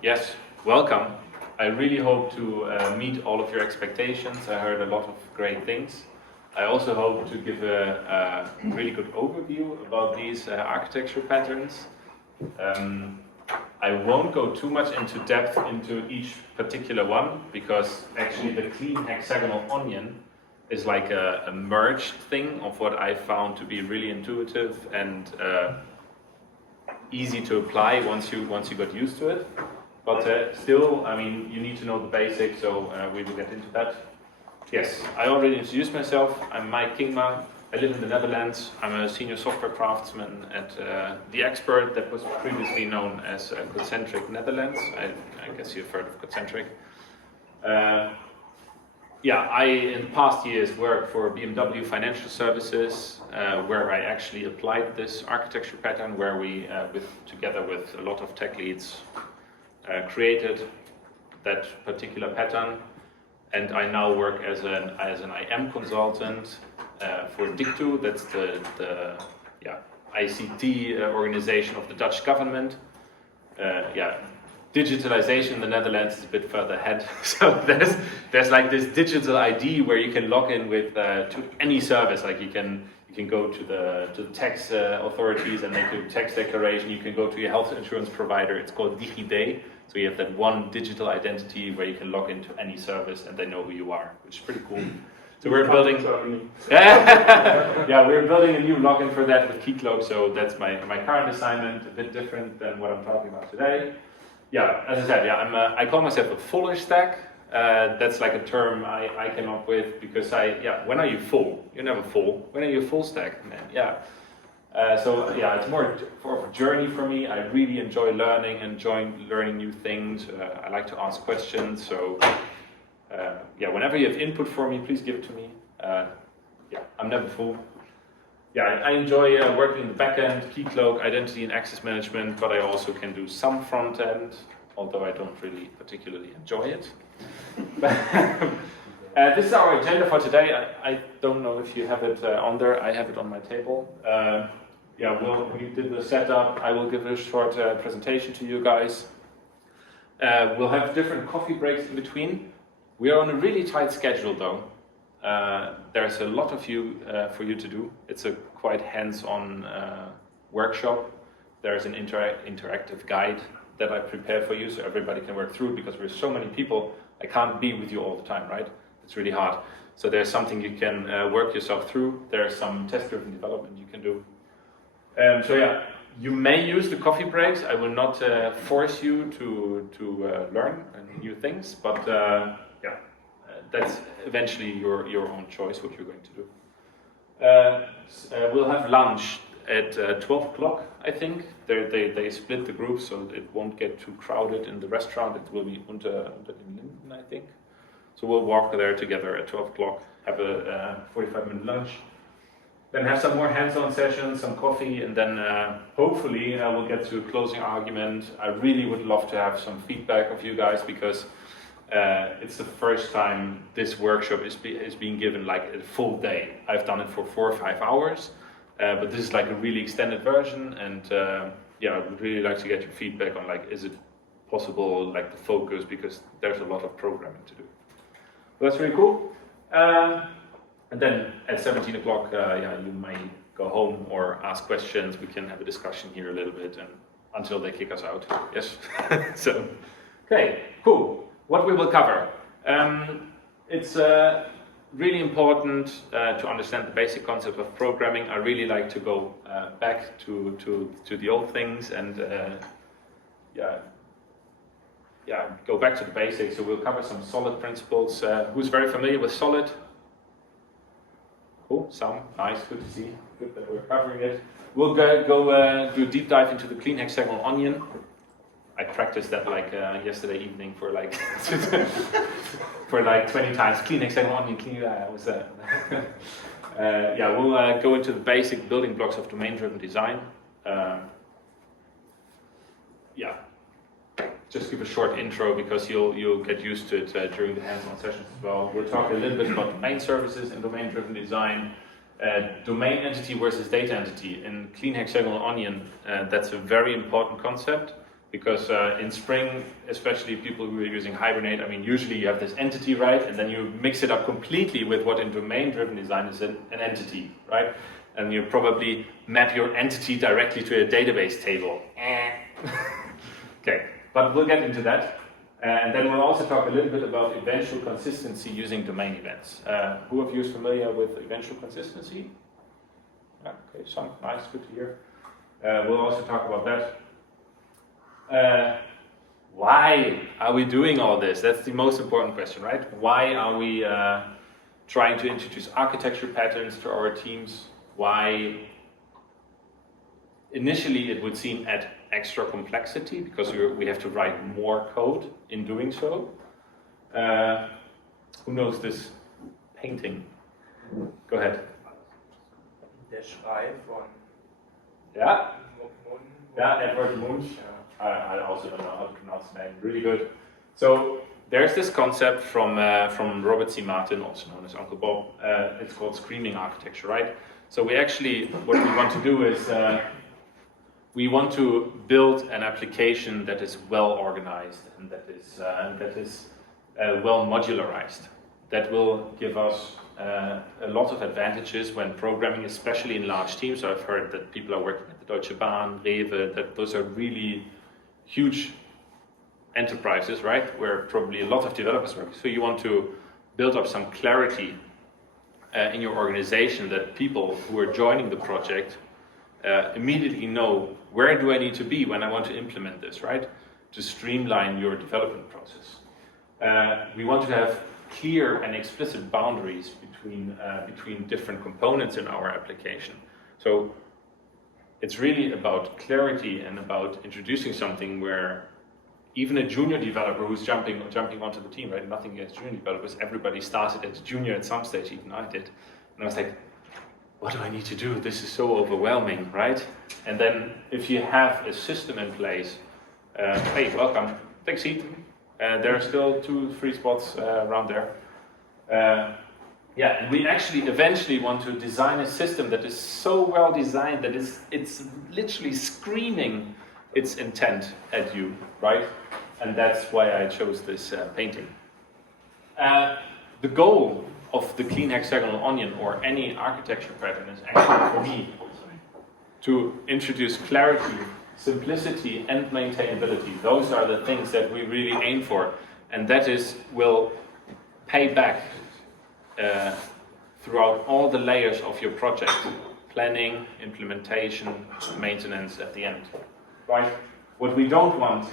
Yes, welcome. I really hope to meet all of your expectations. I heard a lot of great things. I also hope to give a really good overview about these architecture patterns. I won't go too much into depth into each particular one, because actually the clean hexagonal onion is like a merged thing of what I found to be really intuitive and easy to apply once you got used to it. But still, I mean, you need to know the basics, so we will get into that. Yes, I already introduced myself. I'm Maik Kingma. I live in the Netherlands. I'm a senior software craftsman at The Expert, that was previously known as Concentric Netherlands. I guess you've heard of Concentric. I, in the past years, worked for BMW Financial Services, where I actually applied this architecture pattern, where we, together with a lot of tech leads, created that particular pattern. And I now work as an IM consultant for Dictu. That's the ICT organization of the Dutch government. Digitalization in the Netherlands is a bit further ahead. So there's like this digital ID where you can log in with to any service. Like you can go to the tax authorities and make your tax declaration. You can go to your health insurance provider. It's called DigiD. So you have that one digital identity where you can log into any service and they know who you are, which is pretty cool. So we're building. We're building a new login for that with Keycloak. So that's my current assignment, a bit different than what I'm talking about today. Yeah, as I said, I call myself a fuller stack. That's like a term I came up with because when are you full? You're never full. When are you full stack? Man, it's more of a journey for me. I really enjoy learning new things. I like to ask questions. So whenever you have input for me, please give it to me. I'm never full. I enjoy working in the backend, Keycloak, identity and access management, but I also can do some front end, although I don't really particularly enjoy it. This is our agenda for today. I don't know if you have it on there. I have it on my table. We did the setup. I will give a short presentation to you guys. We'll have different coffee breaks in between. We are on a really tight schedule though. There's a lot of for you to do. It's a quite hands-on workshop. There's an interactive guide that I prepared for you so everybody can work through, because we're so many people, I can't be with you all the time, right? It's really hard. So there's something you can work yourself through. There's some test-driven development you can do. You may use the coffee breaks. I will not force you to learn new things, but that's eventually your own choice what you're going to do. We'll have lunch at 12 o'clock, I think. They split the group so it won't get too crowded in the restaurant. It will be unter in Linden, I think. So we'll walk there together at 12 o'clock, have a 45-minute lunch. Then have some more hands-on sessions, some coffee, and then hopefully we'll get to a closing argument. I really would love to have some feedback of you guys, because it's the first time this workshop is being given like a full day. I've done it for 4 or 5 hours, but this is like a really extended version, and I would really like to get your feedback on like, is it possible, like the focus, because there's a lot of programming to do. So that's really cool. And then at 17 o'clock, you may go home or ask questions. We can have a discussion here a little bit and until they kick us out. Yes. So, okay, cool. What we will cover. It's really important to understand the basic concept of programming. I really like to go back to the old things and go back to the basics. So we'll cover some solid principles. Who's very familiar with solid? Cool, some, nice, good to see. Good that we're covering it. We'll go do a deep dive into the clean hexagonal onion. I practiced that like yesterday evening for like 20 times. Clean hexagonal onion, we'll go into the basic building blocks of domain-driven design. Just give a short intro because you'll get used to it during the hands-on sessions as well. We'll talk a little bit about domain services and domain-driven design. Domain entity versus data entity. In clean hexagonal onion, that's a very important concept. Because in Spring, especially people who are using Hibernate, I mean, usually you have this entity, right? And then you mix it up completely with what in domain-driven design is an entity, right? And you probably map your entity directly to a database table. Okay, but we'll get into that. And then we'll also talk a little bit about eventual consistency using domain events. Who of you is familiar with eventual consistency? Yeah, okay, some nice, good to hear. We'll also talk about that. Why are we doing all this? That's the most important question, right? Why are we trying to introduce architecture patterns to our teams? Why? Initially, it would seem add extra complexity because we have to write more code in doing so. Who knows this painting? Go ahead. Der Schrei von Yeah? Munch. Yeah, Edward Munch. I also don't know how to pronounce the name. Really good. So there's this concept from Robert C. Martin, also known as Uncle Bob. It's called screaming architecture, right? So we actually, what we want to do is we want to build an application that is well organized and that is well modularized. That will give us a lot of advantages when programming, especially in large teams. So I've heard that people are working at the Deutsche Bahn, Rewe, that those are really huge enterprises, right? Where probably a lot of developers work. So you want to build up some clarity in your organization that people who are joining the project immediately know where do I need to be when I want to implement this, right? To streamline your development process. We want to have clear and explicit boundaries between different components in our application. So it's really about clarity and about introducing something where even a junior developer who's jumping onto the team, right? Nothing against junior developers. Everybody started as a junior at some stage, even I did. And I was like, what do I need to do? This is so overwhelming, right? And then if you have a system in place, hey, welcome, take a seat. There are still 2-3 spots around there. Yeah, and we actually eventually want to design a system that is so well designed that it's literally screaming its intent at you, right? And that's why I chose this painting. The goal of the clean hexagonal onion or any architecture pattern is actually for me to introduce clarity, simplicity, and maintainability. Those are the things that we really aim for, and that will pay back throughout all the layers of your project: planning, implementation, maintenance at the end. Right? What we don't want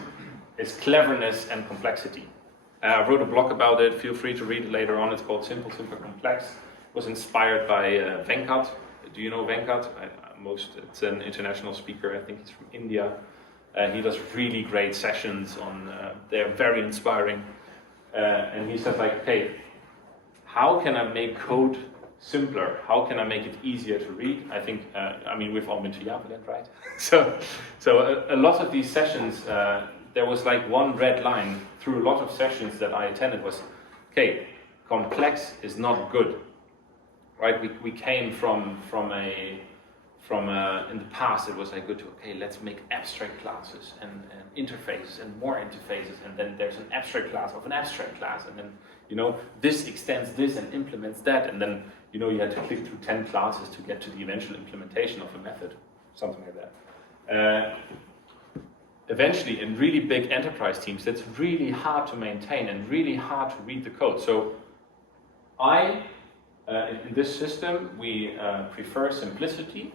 is cleverness and complexity. I wrote a blog about it. Feel free to read it later on. It's called Simple, Simple, Complex. It was inspired by Venkat. Do you know Venkat? It's an international speaker. I think he's from India. He does really great sessions on. They're very inspiring. And he said, like, hey, how can I make code simpler? How can I make it easier to read? I think, we've all been to JavaLand, right? so a lot of these sessions, there was like one red line through a lot of sessions that I attended was, okay, complex is not good, right? We came from in the past it was like good to, okay, let's make abstract classes and interfaces and more interfaces, and then there's an abstract class of an abstract class, and then this extends this and implements that, and then you had to click through 10 classes to get to the eventual implementation of a method, something like that. Eventually, in really big enterprise teams, that's really hard to maintain and really hard to read the code. So in this system, we prefer simplicity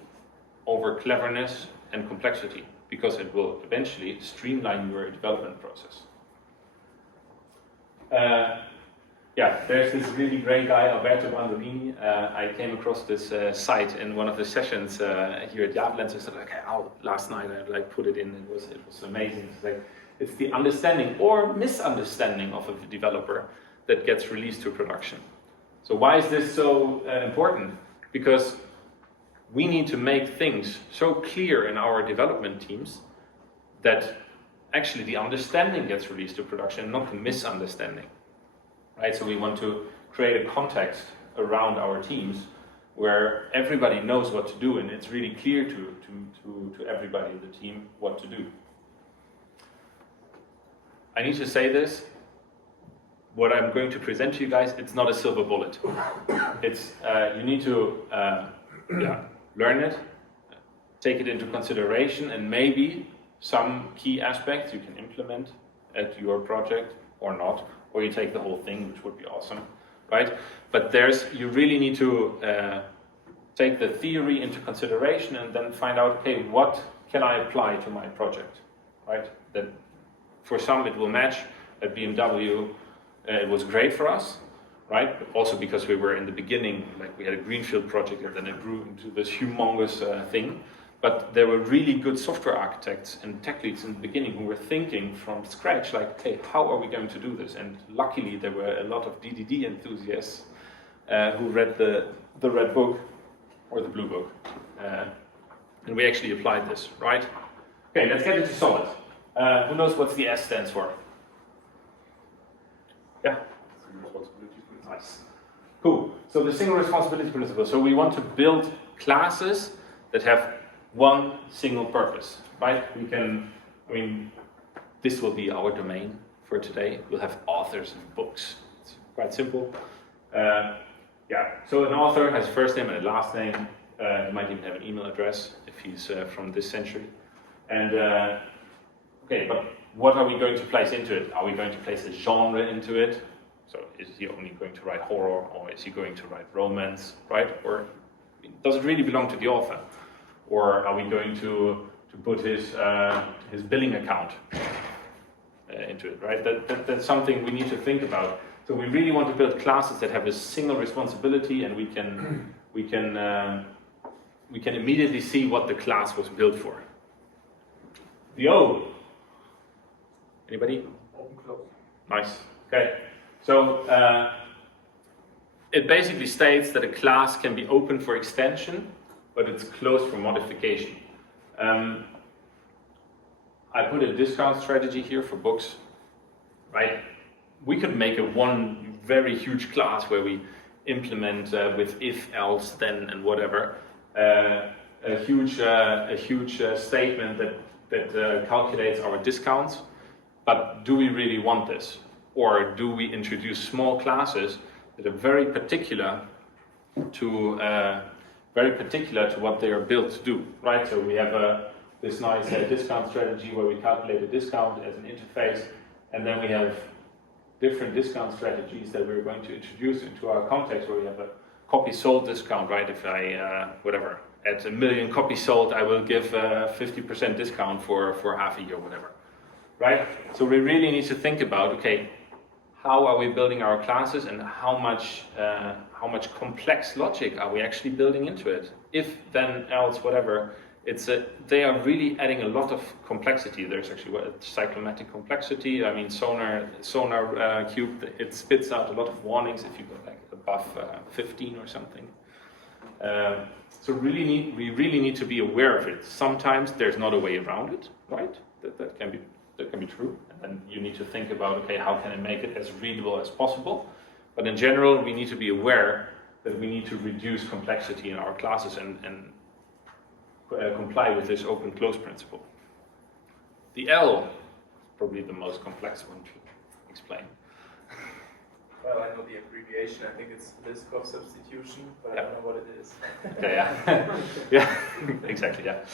over cleverness and complexity, because it will eventually streamline your development process. There's this really great guy, Alberto Bandolini. I came across this site in one of the sessions here at JavaLand. So I said, okay, last night I put it in. It was amazing. It's the understanding or misunderstanding of a developer that gets released to production. So why is this so important? Because we need to make things so clear in our development teams that actually the understanding gets released to production, not the misunderstanding. Right? So we want to create a context around our teams where everybody knows what to do, and it's really clear to everybody in the team what to do. I need to say this. What I'm going to present to you guys, it's not a silver bullet. It's you need to learn it, take it into consideration, and maybe some key aspects you can implement at your project or not, or you take the whole thing, which would be awesome, right? But you really need to take the theory into consideration and then find out, okay, what can I apply to my project, right? That for some it will match. At BMW, it was great for us, right? But also because we were in the beginning, like we had a greenfield project and then it grew into this humongous thing. But there were really good software architects and tech leads in the beginning who were thinking from scratch, like, okay, how are we going to do this? And luckily there were a lot of DDD enthusiasts who read the red book or the blue book. And we actually applied this, right? Okay, let's get into solid. Who knows what the S stands for? Yeah? Nice. Cool. So the single responsibility principle. So we want to build classes that have one single purpose, right? This will be our domain for today. We'll have authors of books. It's quite simple. So an author has a first name and a last name. He might even have an email address if he's from this century. And okay, but what are we going to place into it? Are we going to place a genre into it? So is he only going to write horror, or is he going to write romance, right? Or does it really belong to the author? Or are we going to put his billing account into it, right? That's something we need to think about. So we really want to build classes that have a single responsibility, and we can immediately see what the class was built for. The O. Anybody? Open close. Nice. Okay. So it basically states that a class can be open for extension, but it's closed for modification. I put a discount strategy here for books, right? We could make one very huge class where we implement with if, else, then, and whatever, a huge statement that calculates our discounts. But do we really want this? Or do we introduce small classes that are very particular to what they are built to do, right? So we have this nice discount strategy where we calculate a discount as an interface, and then we have different discount strategies that we're going to introduce into our context, where we have a copy sold discount, right? If I at 1 million copies sold, I will give 50% discount for half a year, whatever, right? So we really need to think about, okay, how are we building our classes, and how much complex logic are we actually building into it? If, then, else, whatever. They are really adding a lot of complexity. There's actually cyclomatic complexity. I mean, sonar cube, it spits out a lot of warnings if you go like above 15 or something. So we really need to be aware of it. Sometimes there's not a way around it, right? That can be true. And then you need to think about, okay, how can I make it as readable as possible? But in general, we need to be aware that we need to reduce complexity in our classes and comply with this open-close principle. The L is probably the most complex one to explain. Well, I know the abbreviation. I think it's list of substitution, but I don't know what it is. Okay, yeah, yeah, exactly, yeah.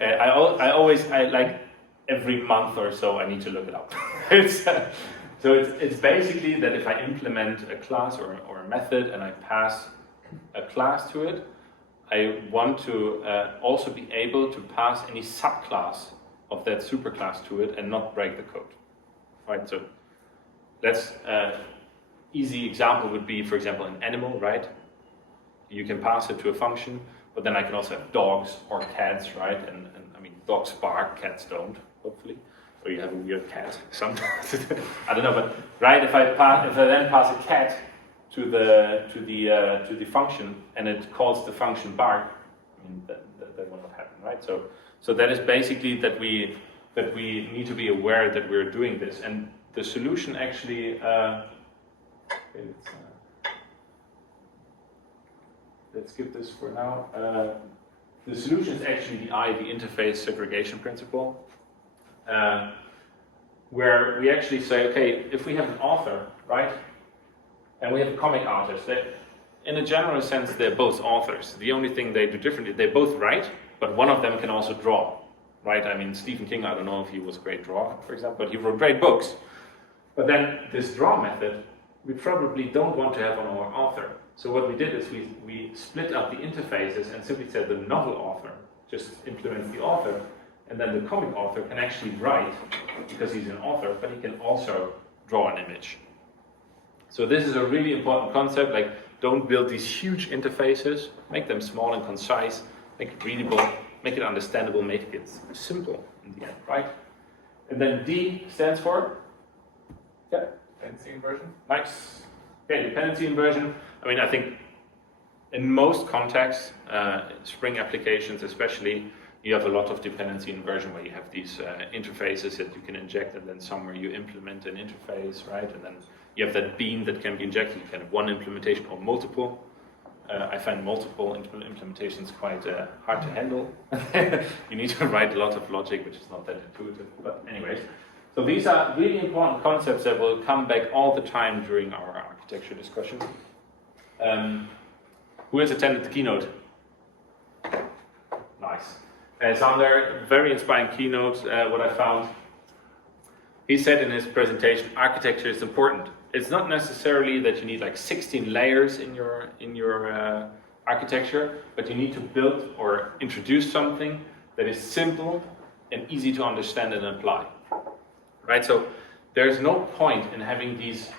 I like every month or so I need to look it up. It's basically that if I implement a class or a method and I pass a class to it, I want to also be able to pass any subclass of that superclass to it and not break the code, right? So that's easy example would be, for example, an animal, right? You can pass it to a function, but then I can also have dogs or cats, right? And I mean, dogs bark, cats don't, hopefully. Or you have a weird cat sometimes. I don't know, but right? If I then pass a cat to the function and it calls the function bark, I mean that will not happen, right? So that is basically that we need to be aware that we're doing this, and the solution actually. Let's skip this for now. The solution is actually the interface segregation principle. where we actually say, okay, if we have an author, right, and we have a comic artist, in a general sense, they're both authors. The only thing they do differently, they both write, but one of them can also draw, right? I mean, Stephen King, I don't know if he was a great drawer, for example, but he wrote great books. But then this draw method, we probably don't want to have on our author. So what we did is we split up the interfaces and simply said the novel author just implements the author, and then the comic author can actually write, because he's an author, but he can also draw an image. So this is a really important concept, like don't build these huge interfaces, make them small and concise, make it readable, make it understandable, make it simple in the end, right? And then D stands for? Yeah. Dependency inversion. Nice. Okay, dependency inversion. I mean, I think in most contexts, Spring applications especially, you have a lot of dependency inversion where you have these interfaces that you can inject, and then somewhere you implement an interface, right? And then you have that bean that can be injected. You can have one implementation or multiple. I find multiple implementations quite hard to handle. You need to write a lot of logic, which is not that intuitive. But anyways, so these are really important concepts that will come back all the time during our architecture discussion. Who has attended the keynote? Nice. Sander, very inspiring keynote, what I found. He said in his presentation, architecture is important. It's not necessarily that you need like 16 layers in your architecture, but you need to build or introduce something that is simple and easy to understand and apply. Right? So there's no point in having these.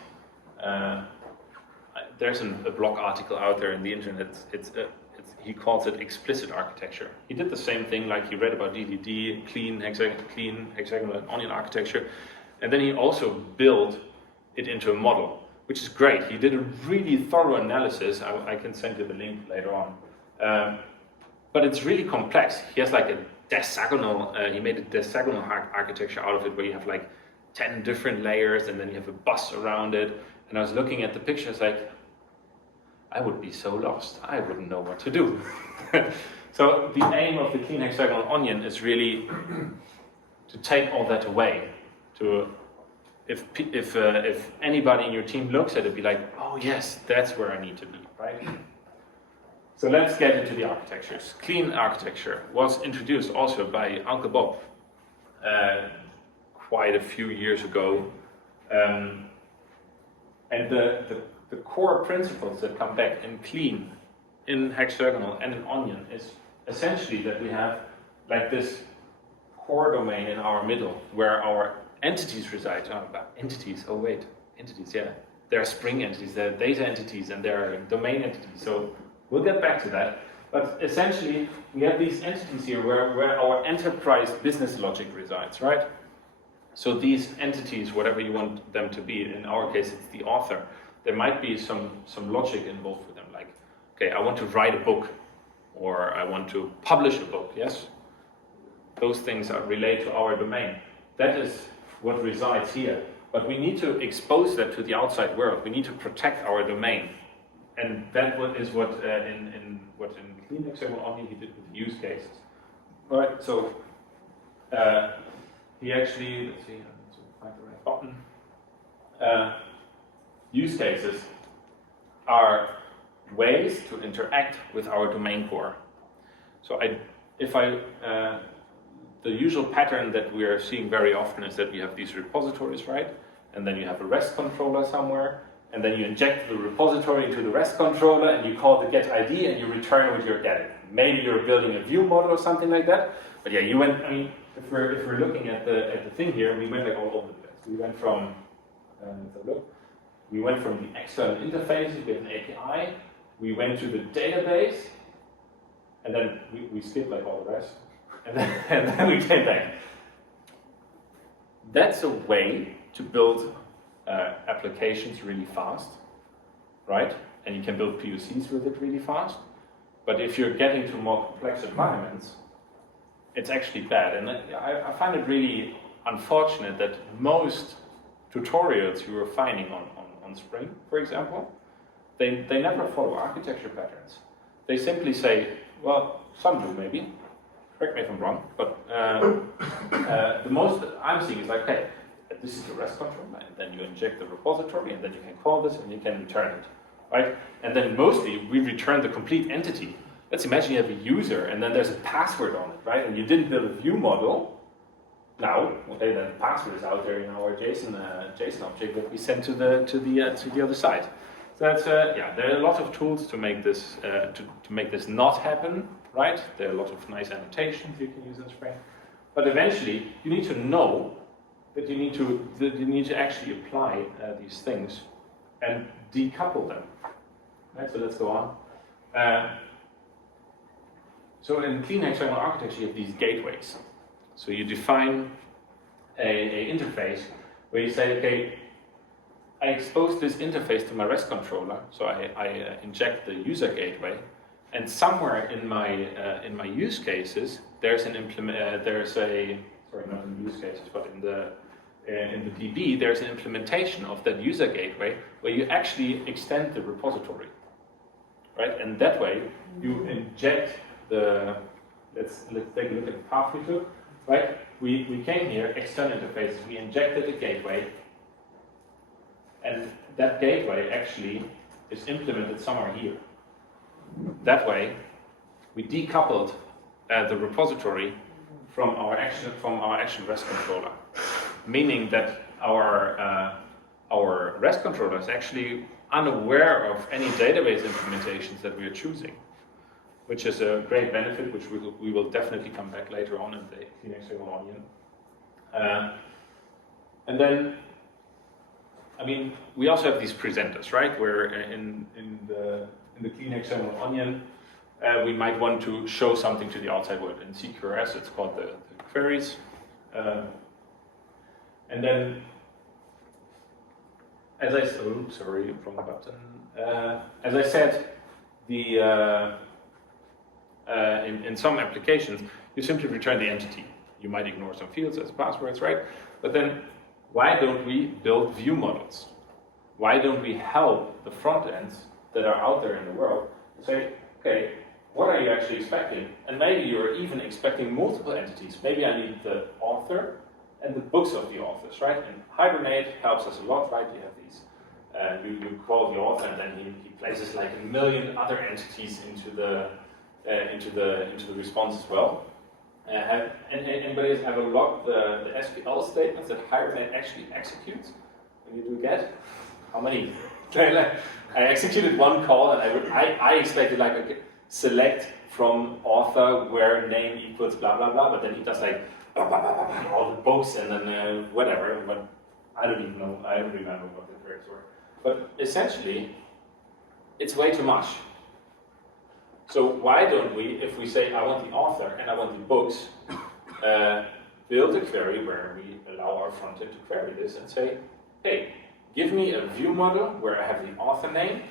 There's a blog article out there in the internet. He calls it explicit architecture. He did the same thing, like he read about DDD, clean hexagonal onion architecture, and then he also built it into a model, which is great. He did a really thorough analysis. I can send you the link later on. But it's really complex. He has like a decagonal, he made a decagonal architecture out of it, where you have like 10 different layers, and then you have a bus around it. And I was looking at the pictures like, I would be so lost. I wouldn't know what to do. So the aim of the clean hexagonal onion is really to take all that away. To if anybody in your team looks at it, be like, oh yes, that's where I need to be, right? So let's get into the architectures. Clean architecture was introduced also by Uncle Bob quite a few years ago, and the core principles that come back in clean, in hexagonal, and in onion is essentially that we have like this core domain in our middle where our entities reside. Entities, yeah. There are Spring entities, there are data entities, and there are domain entities. So we'll get back to that. But essentially, we have these entities here where our enterprise business logic resides, right? So these entities, whatever you want them to be, in our case, it's the author. There might be some logic involved with them, like, okay, I want to write a book, or I want to publish a book, yes? Those things are related to our domain. That is what resides here. But we need to expose that to the outside world. We need to protect our domain. And that is what in Clean Hexagonal Onion he did with the use cases. All right, so he actually, let's see, I need to find the right button. Use cases are ways to interact with our domain core. So the usual pattern that we are seeing very often is that we have these repositories, right? And then you have a REST controller somewhere, and then you inject the repository into the REST controller, and you call the get ID, and you return what you're getting. Maybe you're building a view model or something like that. But yeah, you went. I mean, if we're looking at the thing here, we went like all over the place. We went from We went from the external interfaces, we have an API, we went to the database, and then we skipped like all the rest, and then we came back. That's a way to build applications really fast, right? And you can build POCs with it really fast. But if you're getting to more complex environments, it's actually bad. And I find it really unfortunate that most tutorials you are finding on Spring, for example, they never follow architecture patterns. They simply say, well, some do maybe, correct me if I'm wrong, but the most that I'm seeing is like, okay, this is the REST controller, and then you inject the repository, and then you can call this, and you can return it, right? And then mostly, we return the complete entity. Let's imagine you have a user, and then there's a password on it, right? And you didn't build a view model. Now, okay, then the password is out there in our JSON object that we send to the other side. So that's yeah. There are a lot of tools to make this to make this not happen, right? There are a lot of nice annotations you can use in Spring, but eventually you need to know that you need to actually apply these things and decouple them. Right. So let's go on. So in clean hexagonal architecture, you have these gateways. So you define a interface where you say, okay, I expose this interface to my REST controller, so I inject the user gateway, and somewhere in my use cases there's an sorry, not in use cases, but in the DB there's an implementation of that user gateway where you actually extend the repository, right? And that way you inject the let's take a look at the path we took. Right? We came here, external interfaces, we injected a gateway, and that gateway actually is implemented somewhere here. That way, we decoupled the repository from our action REST controller, meaning that our REST controller is actually unaware of any database implementations that we are choosing, which is a great benefit, which we will definitely come back later on in the clean hexagonal onion. And then, I mean, we also have these presenters, right? Where in the clean hexagonal onion, we might want to show something to the outside world. In CQRS, it's called the queries. And then, as I sorry, wrong button. As I said, in some applications, you simply return the entity. You might ignore some fields as passwords, right? But then, why don't we build view models? Why don't we help the front ends that are out there in the world and say, okay, what are you actually expecting? And maybe you're even expecting multiple entities. Maybe I need the author and the books of the authors, right? And Hibernate helps us a lot, right? You have these, you call the author, and then he places like a million other entities into the response as well. Anybody ever logged the SQL statements that Hibernate actually executes when you do get? How many? I executed one call, and I expected like, okay, select from author where name equals blah blah blah, but then he does like blah, blah, blah, blah, all the books and then whatever. But I don't even know. I don't remember what the queries were. But essentially, it's way too much. So why don't we, if we say I want the author and I want the books, build a query where we allow our front end to query this and say, hey, give me a view model where I have the author name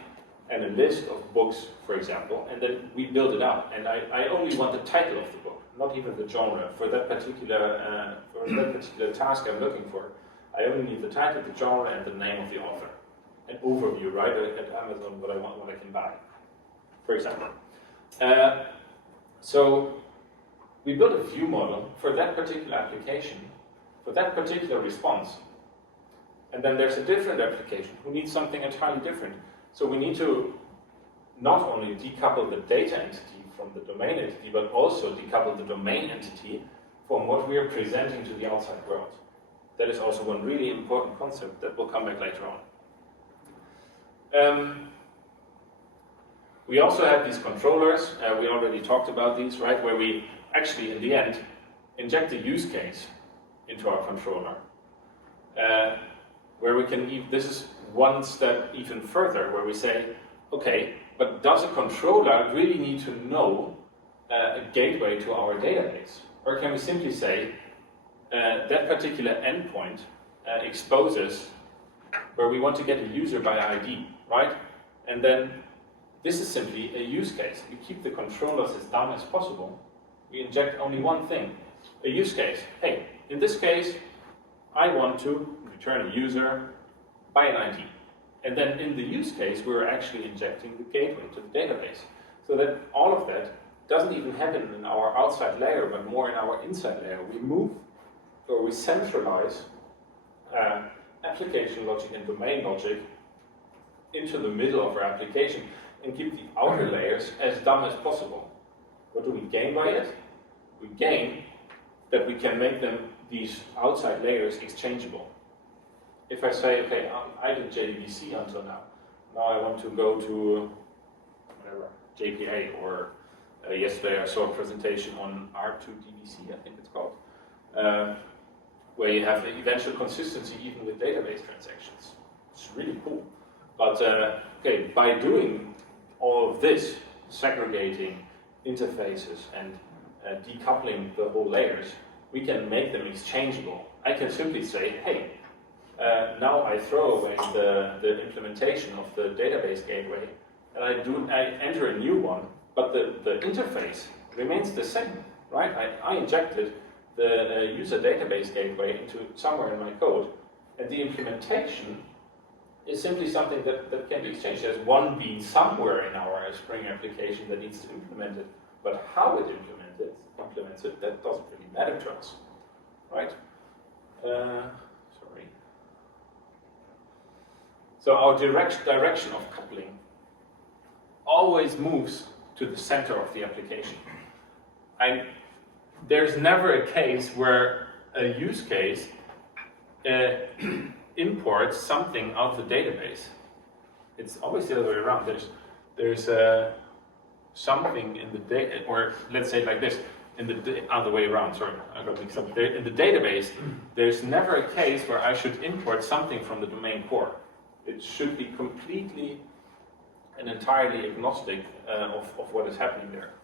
and a list of books, for example, and then we build it out. And I only want the title of the book, not even the genre. For that particular task I'm looking for, I only need the title, the genre, and the name of the author. An overview, right, at Amazon, what I want, what I can buy, for example. So we build a view model for that particular application, for that particular response. And then there's a different application who needs something entirely different. So we need to not only decouple the data entity from the domain entity, but also decouple the domain entity from what we are presenting to the outside world. That is also one really important concept that will come back later on. We also have these controllers, we already talked about these, right, where we actually, in the end, inject a use case into our controller. Where we can, this is one step even further, where we say, okay, but does a controller really need to know a gateway to our database? Or can we simply say, that particular endpoint exposes where we want to get a user by ID, right? And then this is simply a use case. We keep the controllers as down as possible. We inject only one thing, a use case. Hey, in this case, I want to return a user by an ID. And then in the use case, we're actually injecting the gateway to the database. So that all of that doesn't even happen in our outside layer, but more in our inside layer. We move, or we centralize application logic and domain logic into the middle of our application and keep the outer layers as dumb as possible. What do we gain by it? We gain that we can make these outside layers exchangeable. If I say, okay, I did JDBC until now. Now I want to go to whatever, JPA, or yesterday I saw a presentation on R2DBC, I think it's called, where you have eventual consistency even with database transactions. It's really cool. But okay, by doing all of this, segregating interfaces and decoupling the whole layers, we can make them exchangeable. I can simply say, hey, now I throw away the implementation of the database gateway, and I enter a new one, but the interface remains the same, right? I injected the user database gateway into somewhere in my code, and the implementation is simply something that can be exchanged. There's one bean somewhere in our Spring application that needs to implement it, but how it implements it, that doesn't really matter to us, right? Sorry. So our direction of coupling always moves to the center of the application. There's never a case where a use case imports something out of the database. It's always the other way around. There's something in the data, or let's say it like this, other way around, sorry, I got mixed up. In the database, there's never a case where I should import something from the domain core. It should be completely and entirely agnostic of what is happening there.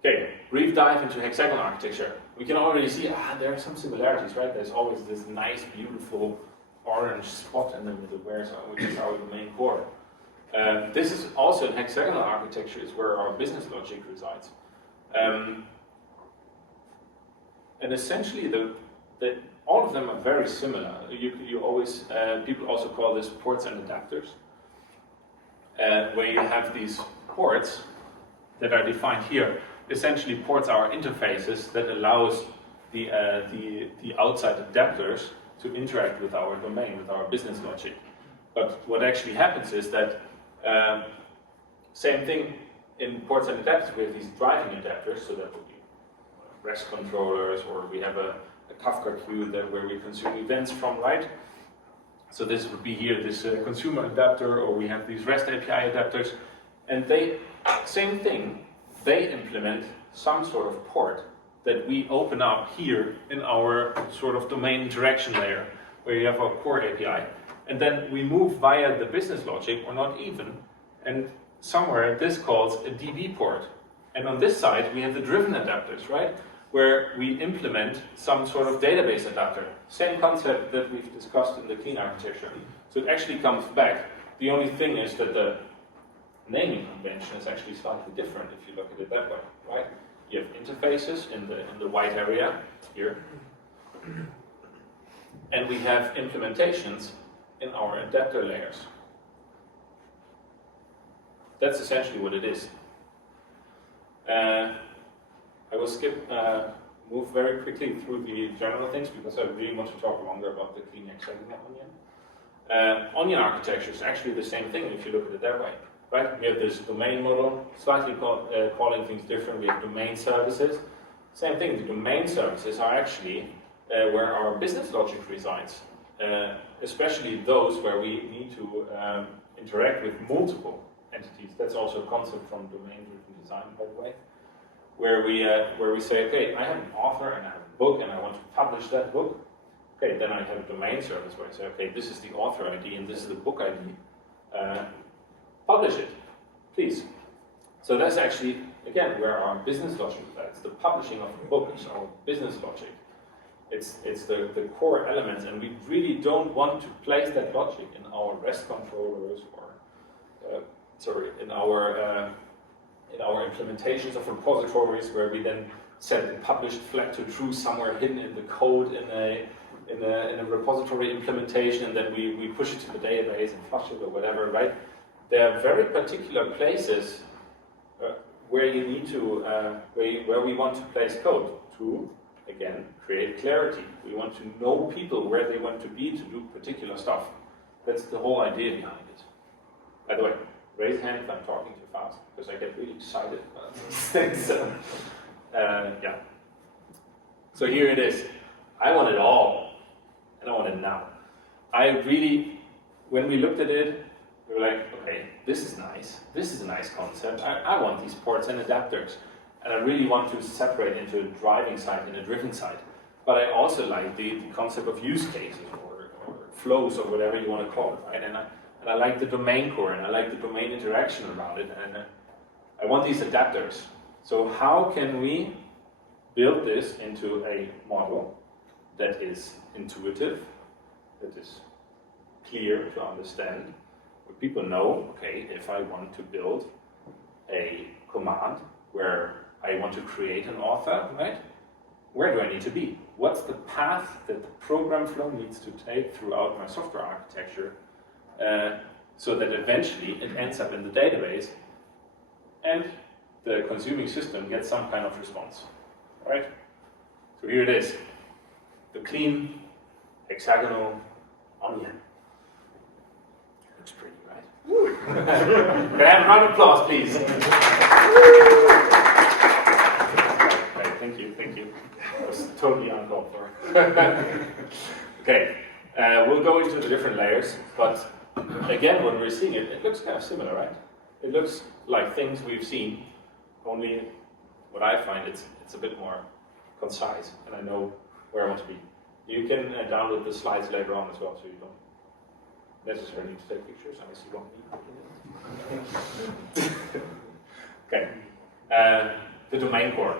Okay, brief dive into hexagonal architecture. We can already see there are some similarities, right? There's always this nice, beautiful orange spot in the middle, which is our domain core. This is also in hexagonal architecture is where our business logic resides. And essentially, all of them are very similar. You always people also call this ports and adapters, where you have these ports that are defined here. Essentially, ports are interfaces that allows the outside adapters to interact with our domain, with our business logic. But what actually happens is that same thing in ports and adapters. We have these driving adapters, so that would be REST controllers, or we have a Kafka queue where we consume events from, right? So this would be here, this consumer adapter, or we have these REST API adapters, and same thing, they implement some sort of port that we open up here in our sort of domain interaction layer, where you have our core API. And then we move via the business logic, or not even, and somewhere this calls a DB port. And on this side, we have the driven adapters, right? Where we implement some sort of database adapter. Same concept that we've discussed in the clean architecture. So it actually comes back. The only thing is that the naming convention is actually slightly different if you look at it that way, right? You have interfaces in the white area here, and we have implementations in our adapter layers. That's essentially what it is. I will move very quickly through the general things because I really want to talk longer about the clean hexagonal onion. Onion architecture is actually the same thing if you look at it that way. Right? We have this domain model, slightly calling things different. We have domain services. Same thing, the domain services are actually where our business logic resides, especially those where we need to interact with multiple entities. That's also a concept from domain-driven design, by the way, where we say, okay, I have an author and I have a book and I want to publish that book. Okay, then I have a domain service where I say, okay, this is the author ID and this is the book ID. Publish it, please. So that's actually, again, where our business logic lies. The publishing of the book is our business logic. It's the core elements, and we really don't want to place that logic in our REST controllers or in our implementations of repositories where we then set the published flag to true somewhere hidden in the code in a repository implementation, and then we push it to the database and flush it or whatever, right? There are very particular places where you need to where we want to place code to again, create clarity. We want to know people where they want to be to do particular stuff. That's the whole idea behind it. By the way, raise hand if I'm talking too fast, because I get really excited about these things. So, yeah. So here it is. I want it all, and I want it now. When we looked at it, we were like, okay, this is nice. This is a nice concept. I want these ports and adapters. And I really want to separate into a driving side and a driven side. But I also like the concept of use cases or flows or whatever you want to call it, right? And I like the domain core and I like the domain interaction around it. And I want these adapters. So how can we build this into a model that is intuitive, that is clear to understand, where people know, okay, if I want to build a command where I want to create an author, right? Where do I need to be? What's the path that the program flow needs to take throughout my software architecture so that eventually it ends up in the database and the consuming system gets some kind of response, right? So here it is, the clean hexagonal onion. Looks pretty, right? Can I have a round of applause, please? Thank you. That was totally uncalled for. Okay, we'll go into the different layers, but again, when we're seeing it, it looks kind of similar, right? It looks like things we've seen, only what I find it's a bit more concise, and I know where I want to be. You can download the slides later on as well, so you don't necessarily need to take pictures unless you want me. Okay, the domain core.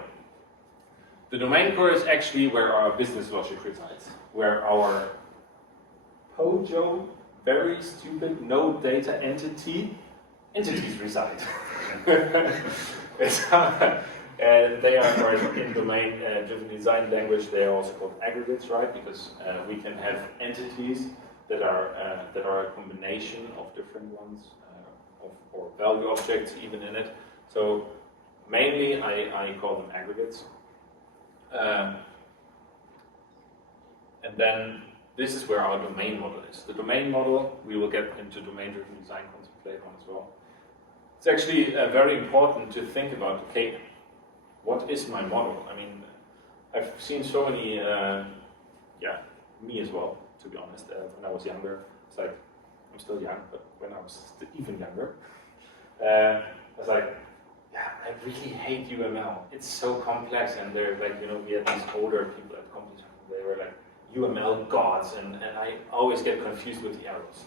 The domain core is actually where our business logic resides, where our POJO, very stupid, no data entities reside. They are, or in domain-driven design language, they are also called aggregates, right? Because we can have entities that are a combination of different ones, or value objects even in it. So mainly, I call them aggregates. And then this is where our domain model is. The domain model, we will get into domain-driven design concept later on as well. It's actually very important to think about, okay, what is my model? I mean, I've seen so many, me as well, to be honest. When I was younger, it's like, I'm still young, but when I was even younger, I was like, yeah, I really hate UML. It's so complex, and they're like, we had these older people at companies, they were like UML gods, and I always get confused with the arrows.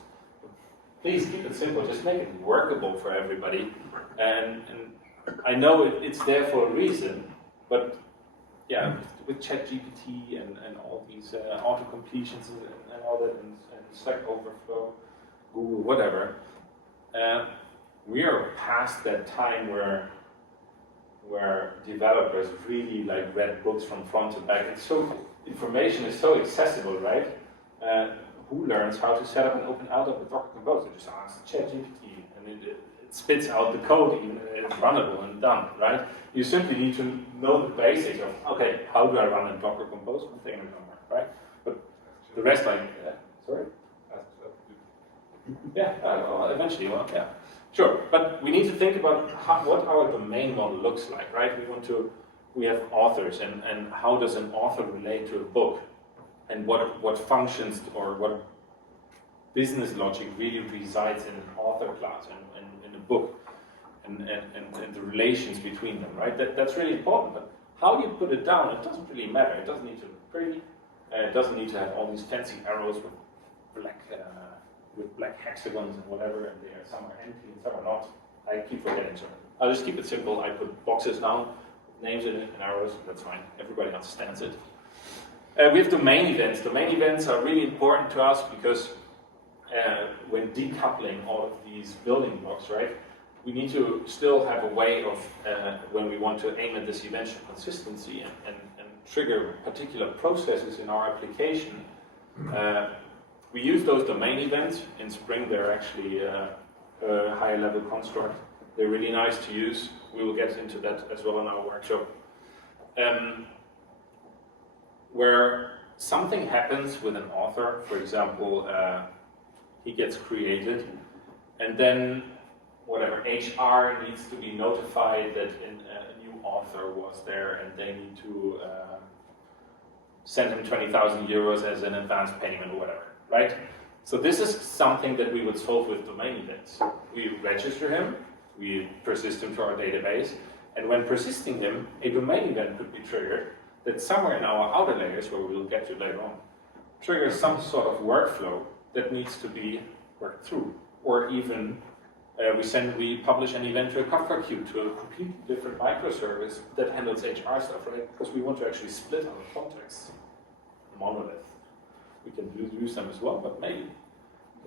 Please keep it simple, just make it workable for everybody. And I know it's there for a reason, but yeah, with ChatGPT and all these auto-completions and all that, and Stack Overflow, Google, whatever, we are past that time where developers really like read books from front to back. Information is so accessible, right? Who learns how to set up and open out of a Docker Compose? It just asks ChatGPT, and it spits out the code, even it's runnable and done, right? You simply need to know the basics of, okay, how do I run a Docker Compose container somewhere, right? But the rest, like, sorry? Yeah, eventually, well, yeah. Sure, but we need to think about what our domain model looks like, right? We have authors, and how does an author relate to a book? And what functions or what business logic really resides in an author class and in a book and the relations between them, right? That's really important, but how you put it down, it doesn't really matter. It doesn't need to look pretty, it doesn't need to have all these fancy arrows with black hexagons and whatever, and some are empty and some are not. I keep forgetting, so I'll just keep it simple. I put boxes down, names in it, and arrows, that's fine. Everybody understands it. We have domain events. Domain events are really important to us because when decoupling all of these building blocks, right, we need to still have a way of, when we want to aim at this eventual consistency and trigger particular processes in our application, we use those domain events. In Spring, they're actually a higher level construct. They're really nice to use. We will get into that as well in our workshop. where something happens with an author. For example, he gets created, and then whatever HR needs to be notified that a new author was there, and they need to send him 20,000 euros as an advance payment or whatever, right? So this is something that we would solve with domain events. We register him, we persist him to our database, and when persisting him, a domain event could be triggered that somewhere in our outer layers, where we'll get to later on, triggers some sort of workflow that needs to be worked through. Or even we publish an event to a Kafka queue, to a completely different microservice that handles HR stuff, right? Because we want to actually split our contexts. Monolith. We can use them as well, but maybe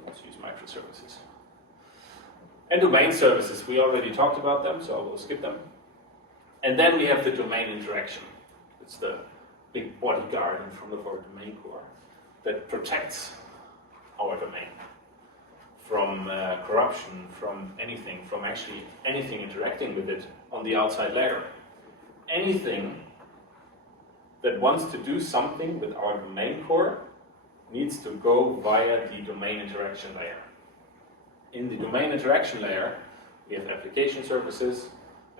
let's use microservices. And domain services, we already talked about them, so I will skip them. And then we have the domain interaction. It's the big bodyguard in front of our domain core that protects our domain from corruption, from anything, from actually anything interacting with it on the outside layer. Anything that wants to do something with our domain core needs to go via the domain interaction layer. In the domain interaction layer, we have application services.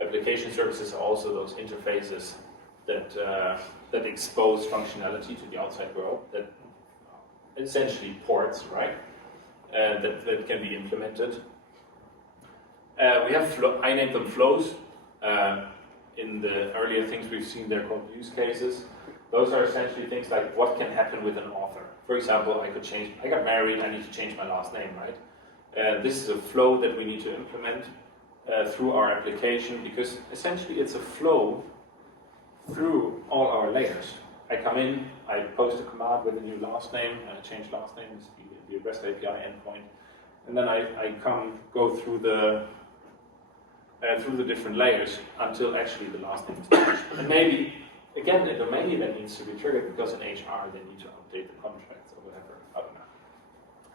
Application services are also those interfaces that expose functionality to the outside world, that essentially ports, right? That can be implemented. We have I named them flows. In the earlier things we've seen, they're called use cases. Those are essentially things like what can happen with an author. For example, I got married, I need to change my last name, right? This is a flow that we need to implement through our application, because essentially it's a flow through all our layers. I come in, I post a command with a new last name, and I change last name, this is the REST API endpoint, and then I go through the different layers until actually the last name is changed. And maybe, again, the domain event needs to be triggered because in HR they need to update the contracts or whatever, I don't know.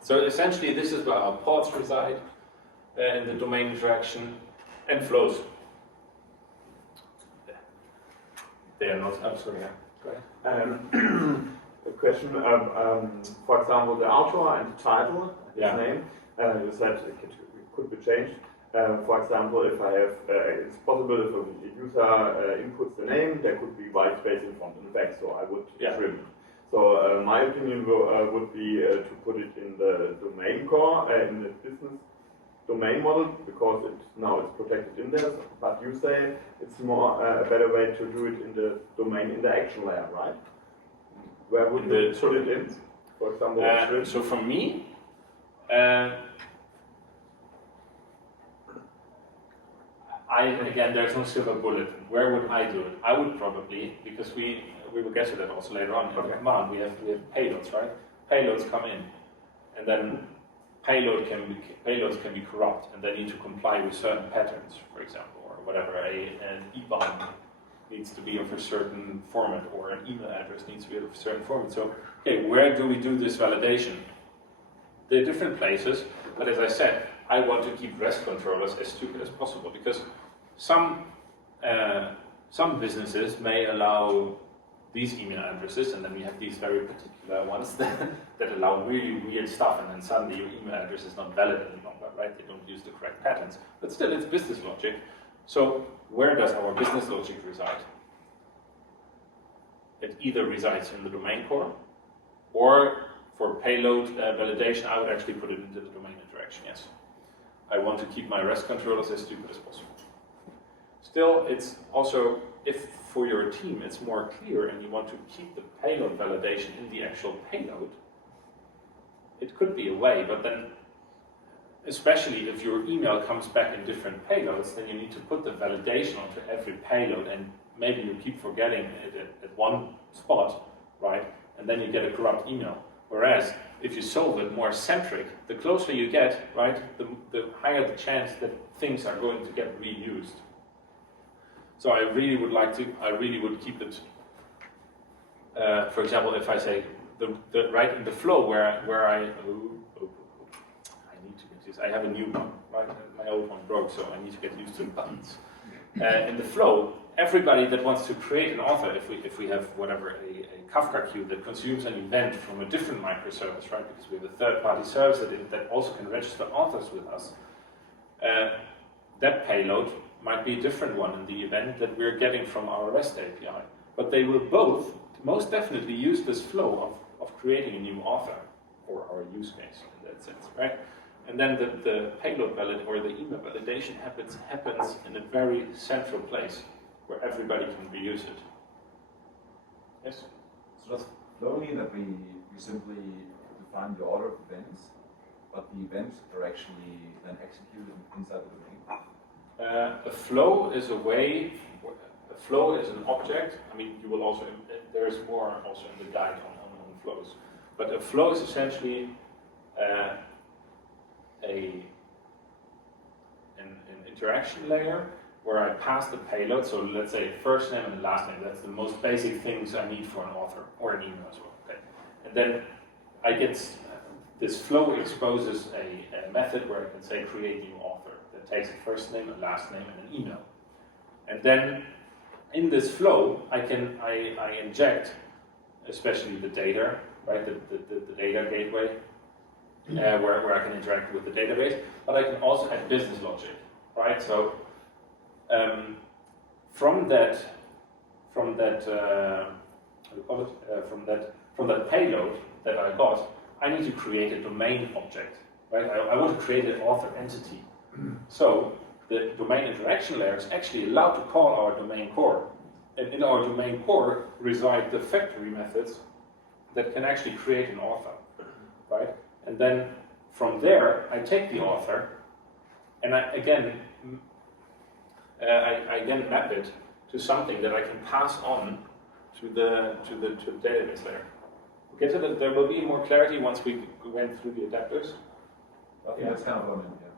So essentially this is where our pods reside in the domain interaction and flows. They are not, I'm sorry, yeah. Go ahead. A question, for example, the author and the title, his name, you said it could be changed. For example, if I have, it's possible if a user inputs the name, there could be white space in front and back, so I would trim it. So my opinion would be to put it in the domain core, in the business domain model, because now it's protected in there, but you say it's more a better way to do it in the domain interaction layer, right? Where would you put it in? For example, so for me, again, there's no silver bullet. Where would I do it? I would probably, because we will get to that also later on. In the command, we have payloads, right? Payloads come in, and then payloads can be corrupt, and they need to comply with certain patterns, for example, or whatever. An IBAN needs to be of a certain format, or an email address needs to be of a certain format. So, okay, where do we do this validation? There are different places, but as I said, I want to keep REST controllers as stupid as possible, because some businesses may allow these email addresses, and then we have these very particular ones that allow really weird stuff, and then suddenly your email address is not valid any longer, right? They don't use the correct patterns, but still it's business logic. So where does our business logic reside? It either resides in the domain core, or for payload validation, I would actually put it into the domain interaction, yes. I want to keep my REST controllers as stupid as possible. Still, it's also, if for your team it's more clear and you want to keep the payload validation in the actual payload, it could be a way, but then, especially if your email comes back in different payloads, then you need to put the validation onto every payload, and maybe you keep forgetting it at one spot, right? And then you get a corrupt email. Whereas, if you solve it more centric, the closer you get, right, the higher the chance that things are going to get reused. So I really would keep it, for example, if I say, right in the flow where I need to get used, I have a new one, right, my old one broke, so I need to get used to the buttons. In the flow, everybody that wants to create an author, if we have whatever a Kafka queue that consumes an event from a different microservice, right? Because we have a third-party service that also can register authors with us. That payload might be a different one in the event that we're getting from our REST API. But they will both most definitely use this flow of creating a new author for our use case in that sense, right? And then the payload valid or the email validation happens in a very central place where everybody can reuse it. Yes? So does flow mean that we simply define the order of events, but the events are actually then executed inside the domain? A flow is a way, a flow is an object. I mean, you will also, there's more also in the guide on flows. But a flow is essentially an interaction layer where I pass the payload, so let's say first name and last name, that's the most basic things I need for an author, or an email as well. Okay. And then I get, this flow exposes a method where I can say create new author, that takes a first name, a last name, and an email. And then in this flow, I inject, especially the data, right, the data gateway, where I can interact with the database, but I can also add business logic, right? So from that payload that I got, I need to create a domain object, right? I want to create an author entity. So the domain interaction layer is actually allowed to call our domain core, and in our domain core reside the factory methods that can actually create an author, right? And then from there, I take the author, and I again map it to something that I can pass on to the database layer. Okay, so that there will be more clarity once we went through the adapters. I think that's kind of what I meant, yeah.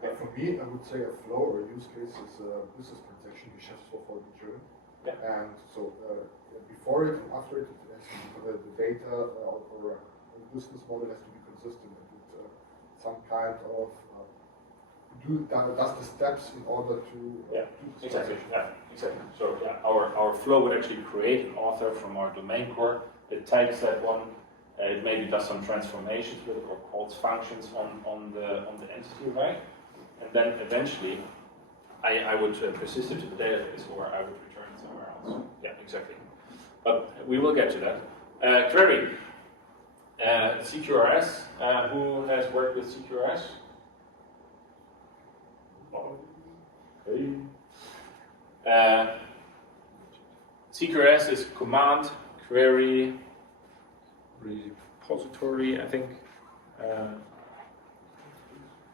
Thank you. Okay, for me, I would say a flow or a use case is a business transaction Geschäftsvorfall return. Yeah. And so before it and after it, the data or the business model has to be consistent. And some kind of does the steps in order to do this. Exactly. Yeah, exactly. So yeah, our flow would actually create an author from our domain core. It takes that one. It maybe does some transformations with it or calls functions on the entity, right? And then eventually, I would persist it to the database, or I would return it somewhere else. Yeah, exactly. But we will get to that. Query. CQRS. Who has worked with CQRS? CQRS is command, query, repository, I think.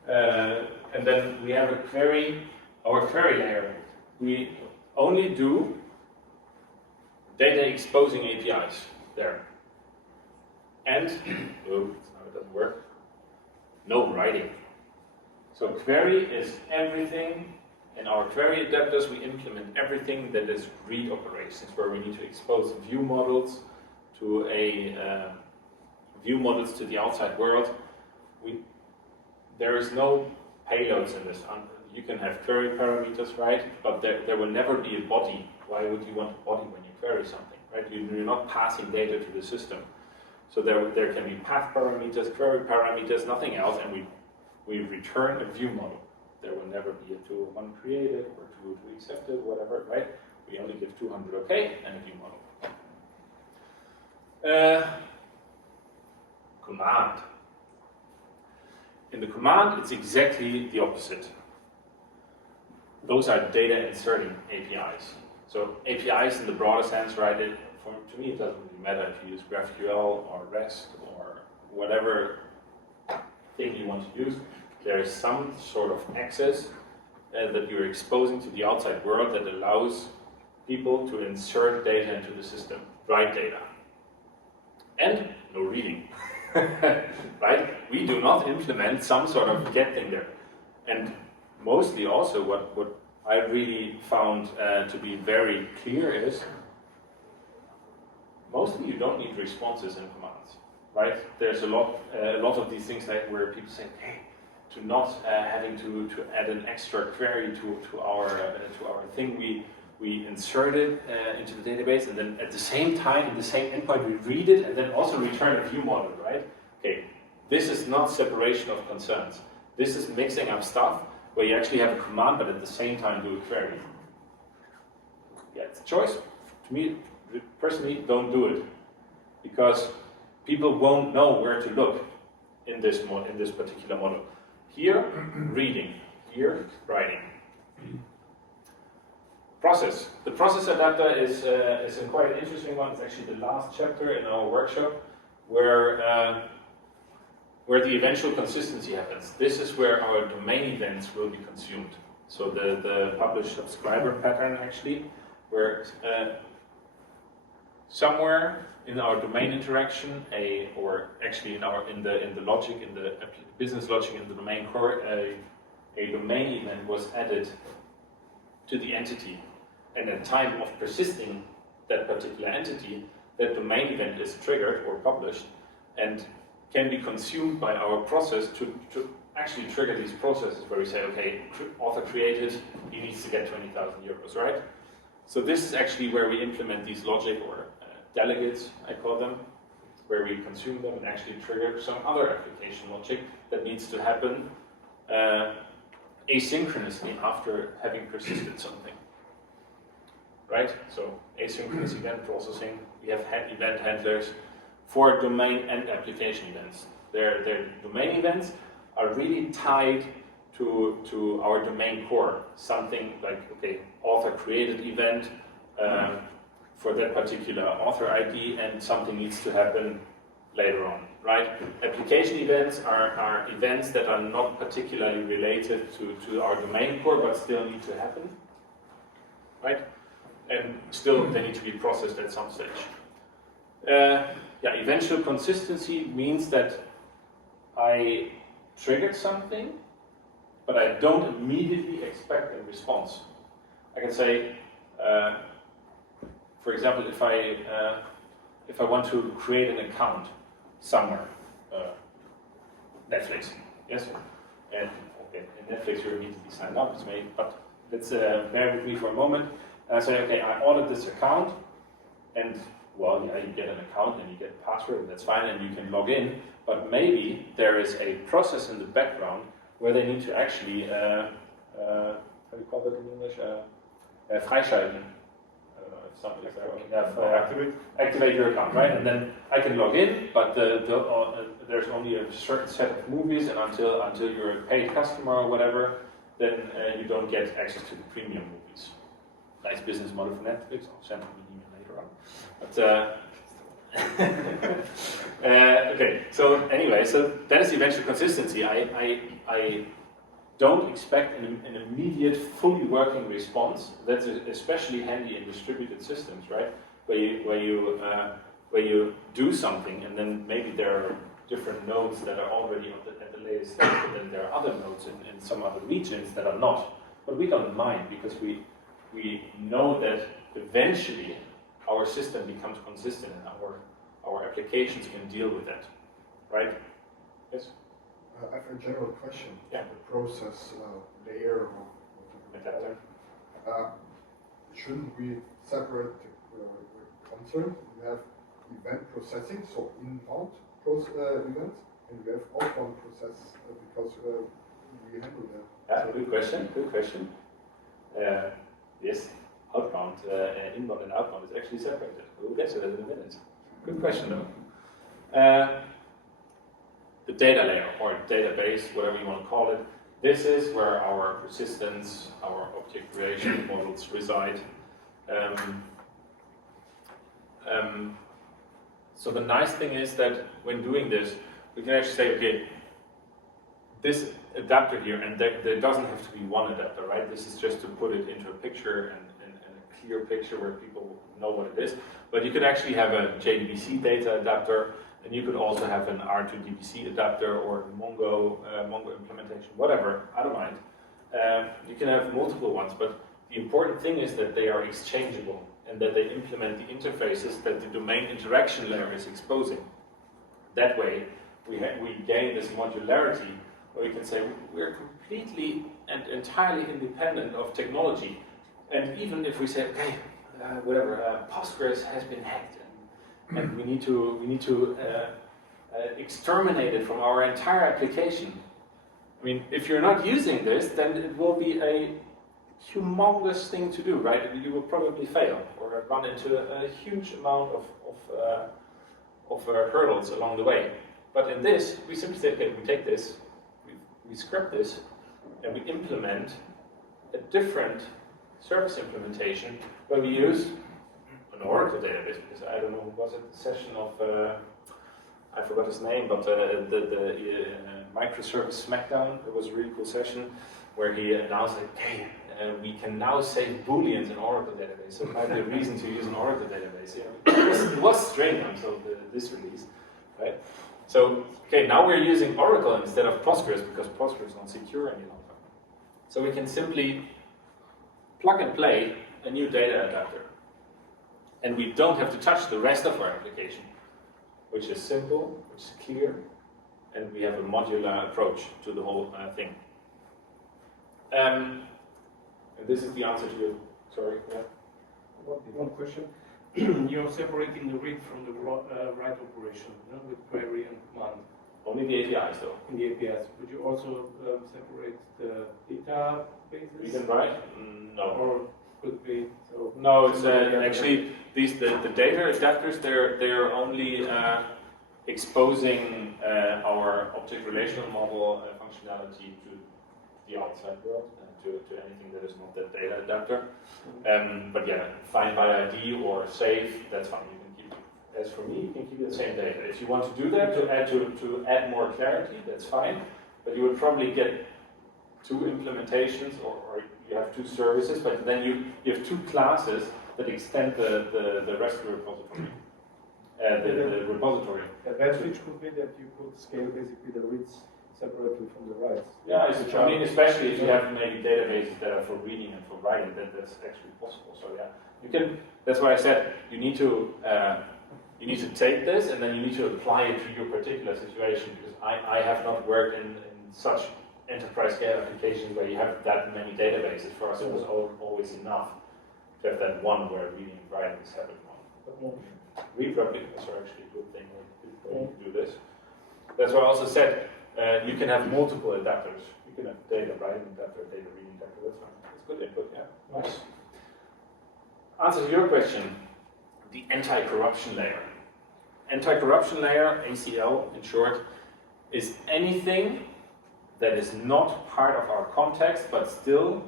And then we have a query, our query layer. We only do data exposing APIs there. And, oh, it doesn't work. No writing. So query is everything. In our query adapters, we implement everything that is read operations, where we need to expose view models to to the outside world. There is no payloads in this. You can have query parameters, right? But there will never be a body. Why would you want a body when you query something, right? You're not passing data to the system. So there can be path parameters, query parameters, nothing else, and we return a view model. There will never be a 201 created or 202 accepted, whatever, right? We only give 200 OK and a view model. Command. In the command, it's exactly the opposite. Those are data inserting APIs. So APIs in the broader sense, right? To me, it doesn't really matter if you use GraphQL or REST or whatever thing you want to use. There is some sort of access that you're exposing to the outside world that allows people to insert data into the system, write data. And no reading, right? We do not implement some sort of get thing there. And mostly also what I really found to be very clear is mostly you don't need responses in commands, right? There's a lot of these things where people say, hey, not having to add an extra query to our thing. We insert it into the database, and then at the same time, in the same endpoint, we read it and then also return a view model, right? Okay, this is not separation of concerns. This is mixing up stuff where you actually have a command, but at the same time do a query. Yeah, it's a choice. To me, personally, don't do it, because people won't know where to look in this particular model. Here, reading. Here, writing. Process. The process adapter is a quite interesting one. It's actually the last chapter in our workshop, where the eventual consistency happens. This is where our domain events will be consumed. So the publish subscriber pattern, actually, where somewhere in our domain interaction, or actually in the logic, in the business logic in the domain core, a domain event was added to the entity, and at time of persisting that particular entity, that domain event is triggered or published, and can be consumed by our process to actually trigger these processes where we say, okay, author created, he needs to get 20,000 euros, right? So this is actually where we implement these logic, or delegates, I call them, where we consume them and actually trigger some other application logic that needs to happen asynchronously after having persisted something. Right? So asynchronous event processing, we have event handlers for domain and application events. Their domain events are really tied to our domain core. Something like, okay, author created event for that particular author ID, and something needs to happen later on, right? Application events are events that are not particularly related to our domain core, but still need to happen, right? And still they need to be processed at some stage. Eventual consistency means that I triggered something, but I don't immediately expect a response. I can say, for example, if I want to create an account somewhere, Netflix, yes, and okay, in Netflix you're immediately signed up, it's made, but let's bear with me for a moment. And I say, okay, I ordered this account, and well, yeah, you get an account and you get a password, and that's fine, and you can log in. But maybe there is a process in the background where they need to actually, how do you call that in English? Freischalten. I don't know if somebody is there. Activate your account, right? And then I can log in, but there's only a certain set of movies, and until you're a paid customer or whatever, then you don't get access to the premium movies. Nice business model for Netflix. I'll send them an email later on. But okay. So anyway, so that is the eventual consistency. I don't expect an immediate, fully working response. That's especially handy in distributed systems, right? Where you do something, and then maybe there are different nodes that are already at the latest stage, and then there are other nodes in some other regions that are not. But we don't mind, because we know that eventually our system becomes consistent, and our applications can deal with that, right? Yes? I have a general question. Yeah. The process layer, or whatever. Shouldn't we separate the concern? We have event processing, so inbound events, and we have outbound process because we handle that. Yeah, good question. Good question. Yes, outbound, inbound and outbound is actually separated. We'll get to that in a minute. Good question, though. The data layer, or database, whatever you want to call it, this is where our persistence, our object creation models reside. So the nice thing is that when doing this, we can actually say, okay, this adapter here, and there doesn't have to be one adapter, right? This is just to put it into a picture and a clear picture where people know what it is. But you could actually have a JDBC data adapter, and you could also have an R2DBC adapter or Mongo implementation, whatever, I don't mind. You can have multiple ones, but the important thing is that they are exchangeable and that they implement the interfaces that the domain interaction layer is exposing. That way, we gain this modularity where we can say we're completely and entirely independent of technology. And even if we say, okay, Postgres has been hacked, and we need to exterminate it from our entire application. I mean, if you're not using this, then it will be a humongous thing to do, right? You will probably fail or run into a huge amount of hurdles along the way. But in this, we simply say, okay, we take this, we scrap this, and we implement a different service implementation where we use an Oracle database. Because I don't know, was it the session of, I forgot his name, but the microservice Smackdown? It was a really cool session where he announced, like, hey, we can now save booleans in Oracle database. So it might be a reason to use an Oracle database. Yeah. It was string until this release, right? So, okay, now we're using Oracle instead of Postgres because Postgres is not secure any longer. So we can simply plug and play a new data adapter. And we don't have to touch the rest of our application, which is simple, which is clear, and we have a modular approach to the whole thing. And this is the answer to your, sorry, yeah. One question. You're separating the read from the write operation, with query and command. Only the APIs though. In the APIs. Would you also separate the databases? Read and write? No. Or could be so? No, it's actually the data adapters. They're only exposing our object relational model functionality to the outside world. To anything that is not that data adapter. But yeah, find by ID or save, that's fine. You can keep, as for me, you can keep the same data. If you want to do that to add more clarity, that's fine. But you would probably get two implementations or you have two services, but then you have two classes that extend the rest of the repository. The repository. The advantage could be that you could scale basically the reads separately from the writes. Yeah, I mean, especially if you have maybe databases that are for reading and for writing, that's actually possible. So yeah, you can. That's why I said you need to take this and then you need to apply it to your particular situation. Because I have not worked in such enterprise scale applications where you have that many databases. For us, it was always enough to have that one where reading and writing is happening on. Read replicas are actually a good thing when you do this. That's why I also said. You can have multiple adapters. You can have data writing adapter, data reading adapter. That's fine. That's good input. Yeah. Nice. Answer to your question: the anti-corruption layer. Anti-corruption layer, ACL in short, is anything that is not part of our context but still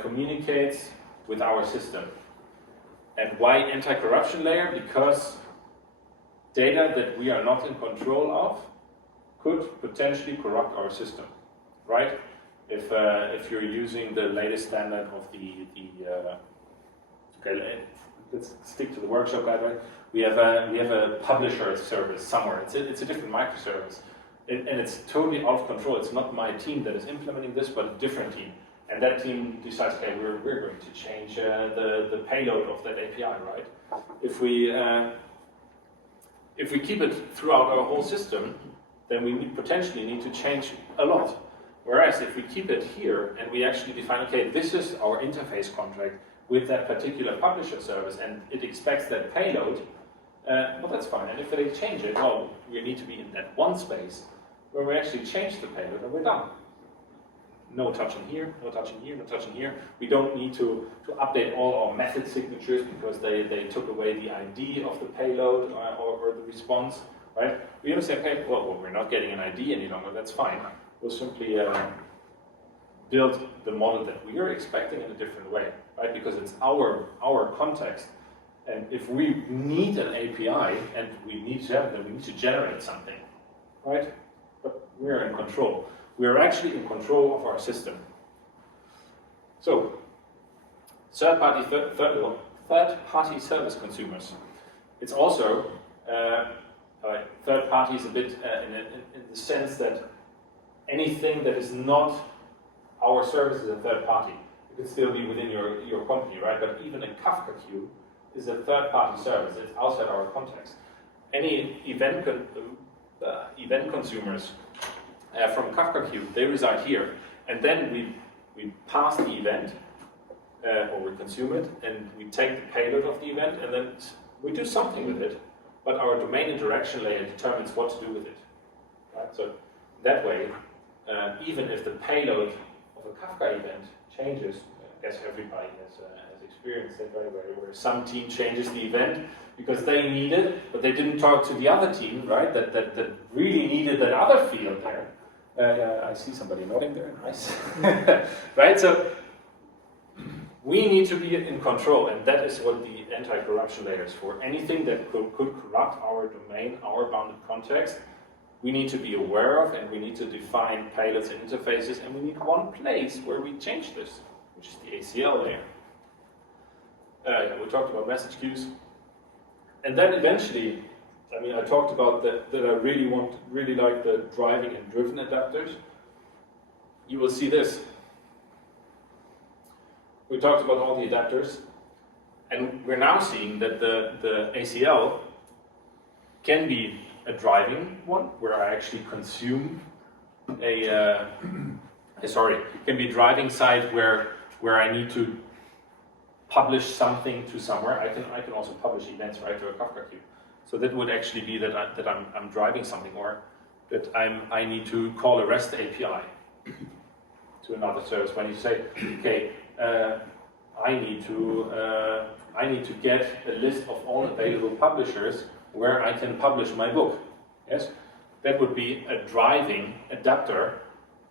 communicates with our system. And why anti-corruption layer? Because data that we are not in control of could potentially corrupt our system, right? If you're using the latest standard of okay, let's stick to the workshop guide, right? We have a publisher service somewhere. It's a different microservice, and it's totally out of control. It's not my team that is implementing this, but a different team, and that team decides, okay, we're going to change the payload of that API, right? If we keep it throughout our whole system, then we potentially need to change a lot. Whereas if we keep it here and we actually define, okay, this is our interface contract with that particular publisher service and it expects that payload, well, that's fine. And if they change it, well, we need to be in that one space where we actually change the payload and we're done. No touching here, no touching here, no touching here. We don't need to update all our method signatures because they took away the ID of the payload or the response. Right? We don't say, okay, well, we're not getting an ID any longer, that's fine. We'll simply build the model that we are expecting in a different way, right? Because it's our context. And if we need an API and we need to have them, we need to generate something, right? But we're in control. We're actually in control of our system. So, third-party service consumers. It's also third party is a bit in the sense that anything that is not our service is a third party. It could still be within your company, right? But even a Kafka queue is a third party service. It's outside our context. Any event consumers from Kafka Queue, they reside here. And then we pass the event, or we consume it, and we take the payload of the event, and then we do something with it, but our domain interaction layer determines what to do with it. Right? So that way, even if the payload of a Kafka event changes, I guess everybody has experienced that very well, where some team changes the event because they need it, but they didn't talk to the other team, right? That really needed that other field there. I see somebody nodding there. Nice, right? So we need to be in control, and that is what the anti-corruption layer is for. Anything that could corrupt our domain, our bounded context, we need to be aware of, and we need to define payloads and interfaces, and we need one place where we change this, which is the ACL layer. We talked about message queues, and then eventually, I mean, I talked about that I really like the driving and driven adapters. You will see this. We talked about all the adapters, and we're now seeing that the ACL can be a driving one, where I actually consume can be a driving side where I need to publish something to somewhere. I can also publish events right to a Kafka queue. So that would actually be that I'm driving something, or that I need to call a REST API to another service. When you say, okay, I need to get a list of all available publishers where I can publish my book. Yes, that would be a driving adapter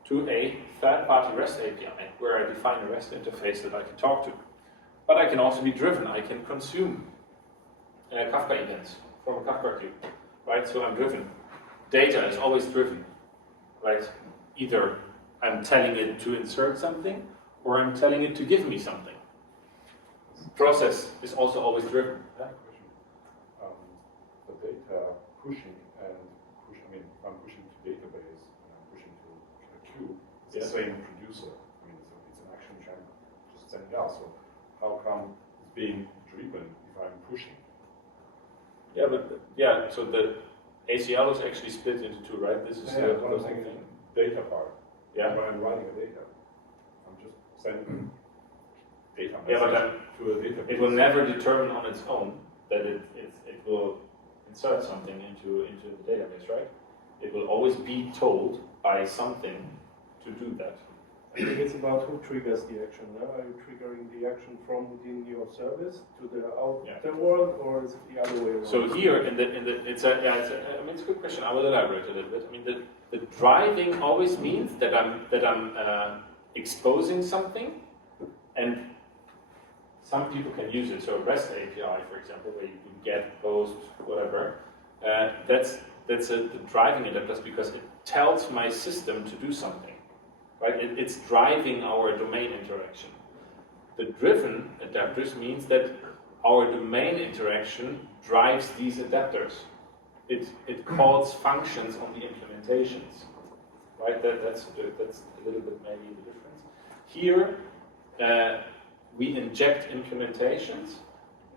to a third-party REST API, where I define a REST interface that I can talk to. But I can also be driven. I can consume Kafka events from a Kafka queue, right? So I'm driven. Data is always driven, right? Either I'm telling it to insert something, or I'm telling it to give me something. Process is also always driven. Yeah, question. The data pushing and if I'm pushing to database and I'm pushing to a queue, it's the same producer. I mean, it's an action channel, just sending out. So how come it's being driven if I'm pushing? So the ACL is actually split into two, right? This is the what I'm saying is data part. Yeah. When I'm writing a data, I'm just sending data Yeah, but message to a database. it will never determine on its own that it will insert something into the database, right? It will always be told by something to do that. I think it's about who triggers the action. No? Are you triggering the action from within your service to the outer world, or is it the other way around? So here, it's a good question. I will elaborate a little bit. I mean, the driving always means that I'm exposing something, and some people can use it. So REST API, for example, where you can get, post, whatever. That's the driving adapters, because it tells my system to do something. Right? It's driving our domain interaction. The driven adapters means that our domain interaction drives these adapters. It calls functions on the implementations. Right? That's a little bit maybe the difference. Here we inject implementations,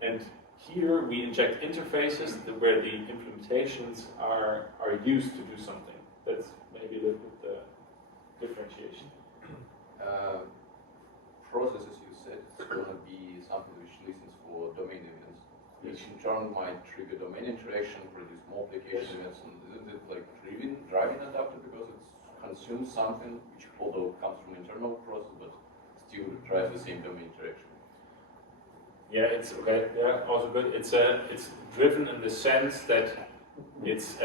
and here we inject interfaces where the implementations are used to do something. That's maybe a little bit the differentiation. Processes, you said, it's going to be something which listens for domain events. Each in turn might trigger domain interaction, produce more application events, and isn't it like driving adapter because it consumes something which although comes from internal process, but still drives the same domain interaction? Yeah, it's okay. Yeah, also good. It's driven in the sense that it's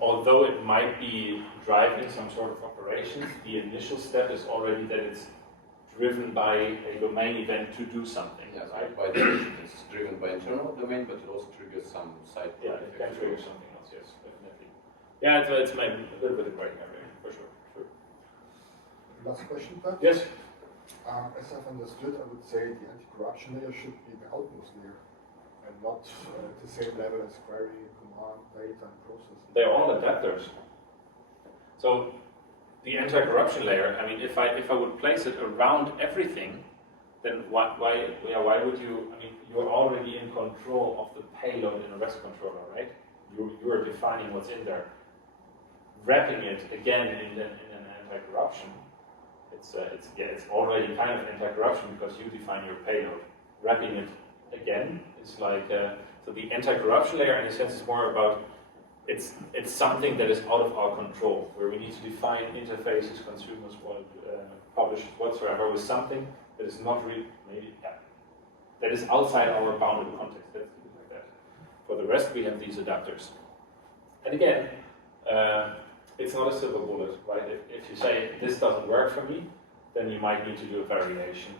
although it might be driving some sort of operations, the initial step is already that it's driven by a domain event to do something. Yeah, right? By definition, it's driven by internal domain, but it also triggers some side. Yeah, it can trigger something else. Yes, definitely. Yeah, it's maybe a little bit of gray area for sure. Last question, perhaps? Yes. As I've understood, I would say the anti-corruption layer should be the outmost layer, and not at the same level as query, command, data, and processing. They're all adapters. So the anti-corruption layer, I mean, if I would place it around everything, then why would you? I mean, you're already in control of the payload in a REST controller, right? You are defining what's in there. wrapping it again in an anti-corruption, it's already kind of anti-corruption because you define your payload. Wrapping it again is like so the anti-corruption layer in a sense is more about it's something that is out of our control, where we need to define interfaces, consumers, publishers, whatsoever, with something that is not really that is outside our bounded context. Let's do it like that. For the rest, we have these adapters. And again, it's not a silver bullet, right? If you say this doesn't work for me, then you might need to do a variation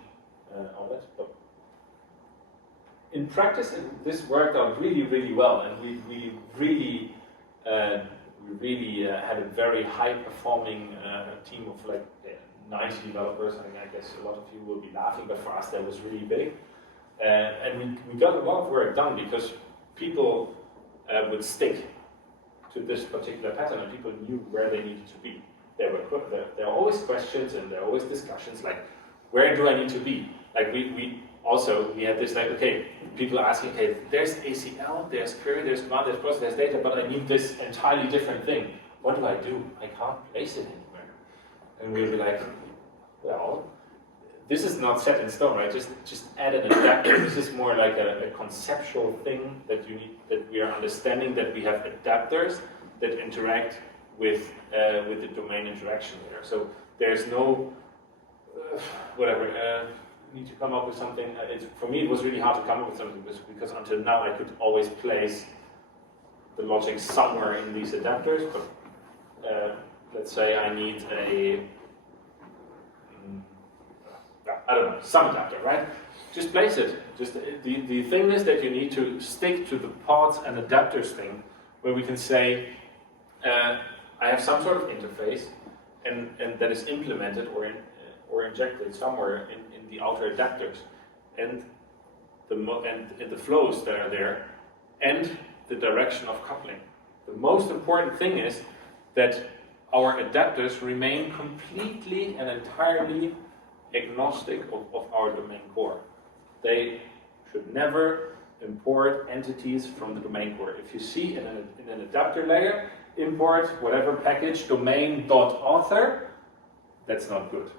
on it. But in practice, this worked out really, really well, and we really had a very high-performing team of like 90 developers. I mean, I guess a lot of you will be laughing, but for us that was really big. And we got a lot of work done because people would stick to this particular pattern, and people knew where they needed to be. There are always questions and there are always discussions like, where do I need to be? Like we had this like, okay, people asking, okay, there's ACL, there's query, there's command, there's process, there's data, but I need this entirely different thing. What do I do? I can't place it anywhere. And we'll be like, well, this is not set in stone, right? Just add an adapter. This is more like a conceptual thing that you need, that we are understanding that we have adapters that interact with the domain interaction layer. So there's no need to come up with something. For me, it was really hard to come up with something because until now I could always place the logic somewhere in these adapters. But let's say I need I don't know, some adapter, right? Just place it. Just the thing is that you need to stick to the pods and adapters thing, where we can say I have some sort of interface, and that is implemented or injected somewhere in the outer adapters, and the flows that are there, and the direction of coupling. The most important thing is that our adapters remain completely and entirely agnostic of our domain core. They should never import entities from the domain core. If you see in an adapter layer, import whatever package domain.author, that's not good.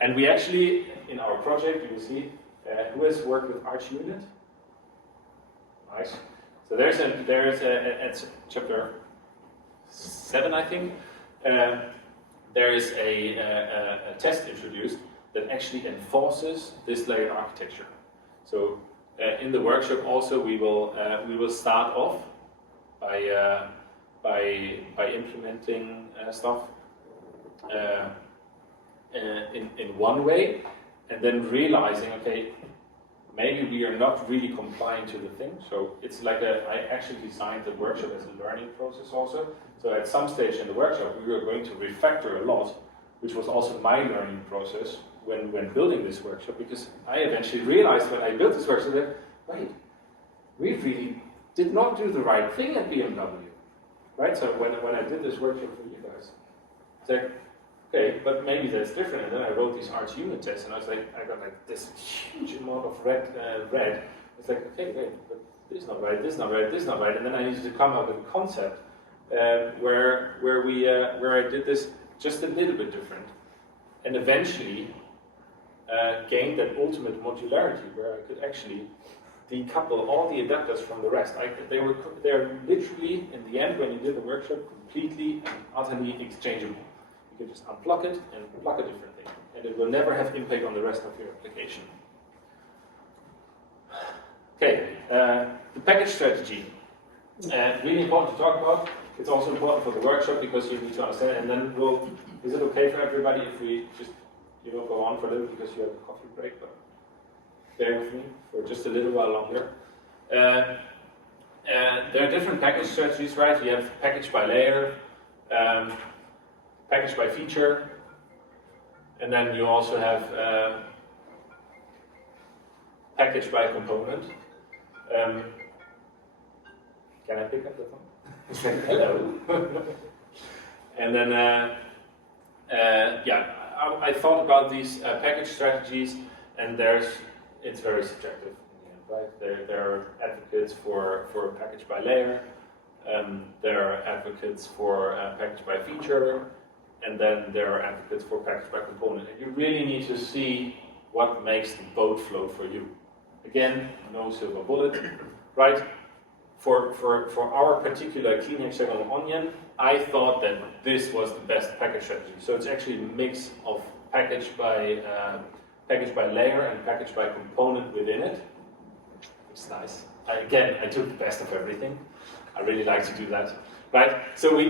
And we actually, in our project, you will see, who has worked with Arch Unit? Nice. So there's at chapter 7, I think, there is a test introduced that actually enforces this layered architecture. So in the workshop also we will start off by implementing stuff in one way, and then realizing, okay, maybe we are not really complying to the thing. So it's like I actually designed the workshop as a learning process also. So at some stage in the workshop, we were going to refactor a lot, which was also my learning process when building this workshop, because I eventually realized when I built this workshop that, wait, we really did not do the right thing at BMW, right? So when I did this workshop for you guys, it's like, okay, but maybe that's different. And then I wrote these Arch unit tests, and I got like this huge amount of red. It's like, okay, wait, but this is not right, this is not right, this is not right. And then I needed to come up with a concept where I did this just a little bit different, and eventually gained that ultimate modularity where I could actually decouple all the adapters from the rest. They're literally, in the end, when you did the workshop, completely and utterly exchangeable. You can just unplug it and plug a different thing, and it will never have impact on the rest of your application. Okay, the package strategy. Really important to talk about. It's also important for the workshop because you need to understand. And then is it okay for everybody if we just go on for a little because you have a coffee break? But bear with me for just a little while longer. There are different package strategies, right? You have package by layer, package by feature, and then you also have package by component. Can I pick up the phone? It's like, hello. And then, I thought about these package strategies, and it's very subjective in the end, right? There are advocates for package by layer, There are advocates for package by feature, and then there are advocates for package by component. And you really need to see what makes the boat float for you. Again, no silver bullet, right? For our particular clean hexagonal onion, I thought that this was the best package strategy. So it's actually a mix of package by layer and package by component within it. It's nice. Again, I took the best of everything. I really like to do that, right? So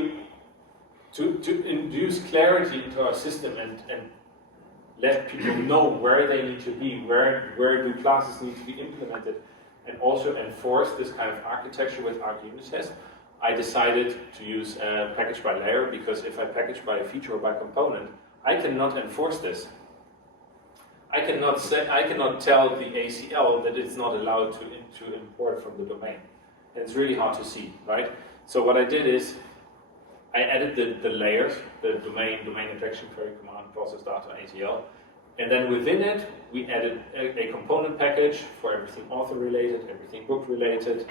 to induce clarity into our system and let people know where they need to be, where do classes need to be implemented, and also enforce this kind of architecture with our unit test, I decided to use package by layer, because if I package by feature or by component, I cannot enforce this. I cannot tell the ACL that it's not allowed to import from the domain. And it's really hard to see, right? So what I did is I added the layers, the domain injection, query, command, process data, ACL, and then within it we added a component package for everything author related, everything book related,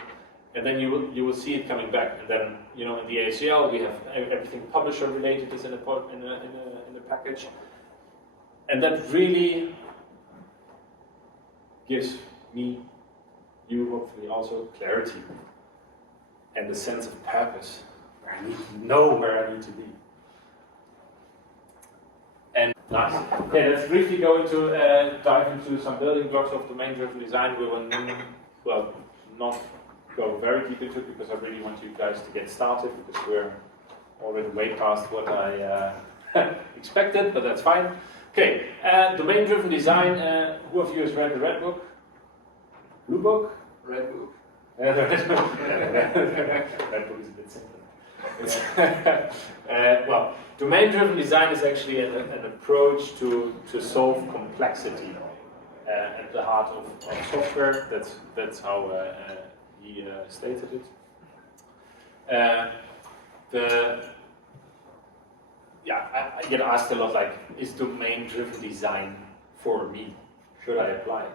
and then you will see it coming back. And then in the ACL we have everything publisher related is in a package, and that really gives me, you hopefully also, clarity and a sense of purpose. I need to know where I need to be. And nice. Okay, let's briefly go into dive into some building blocks of domain-driven design. We will not go very deep into it because I really want you guys to get started, because we're already way past what I expected, but that's fine. Okay, domain-driven design. Who of you has read the Red Book? Blue Book? Red Book. The Red Book. Red Book is a bit simpler. Well, domain-driven design is actually an approach to solve complexity at the heart of software. That's how he stated it. I get asked a lot, like, is domain-driven design for me? Should I apply it?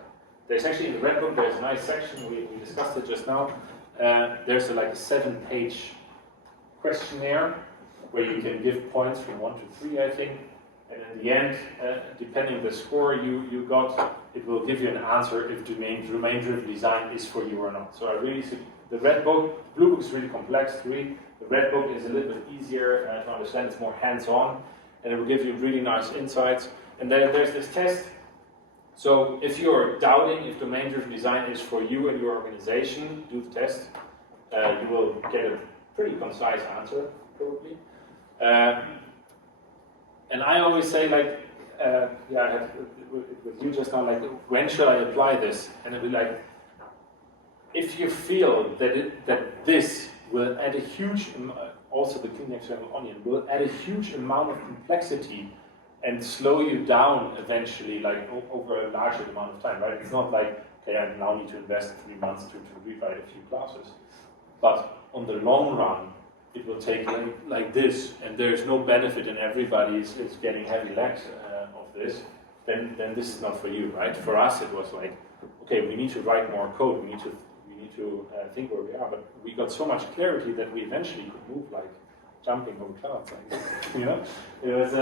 There's actually, in the Red Book, there's a nice section, we discussed it just now. There's a 7-page questionnaire where you can give points from 1 to 3, I think. And in the end, depending on the score you got, it will give you an answer if domain-driven design is for you or not. So I really see the Red Book, Blue Book is really complex to read. The Red Book is a little bit easier to understand, it's more hands-on, and it will give you really nice insights. And then there's this test. So if you're doubting if domain-driven design is for you and your organization, do the test. You will get a pretty concise answer, probably. And I always say, I had with you just now, when should I apply this? And it'll be if you feel that this will add a huge, also the clean hexagonal onion, will add a huge amount of complexity and slow you down eventually, over a larger amount of time, right? It's not okay, I now need to invest 3 months to rewrite a few classes. But on the long run, it will take like this, and there's no benefit, and everybody is getting heavy legs of this, then this is not for you, right? For us, it was okay, we need to write more code, we need to think where we are, but we got so much clarity that we eventually could move jumping over clouds, It was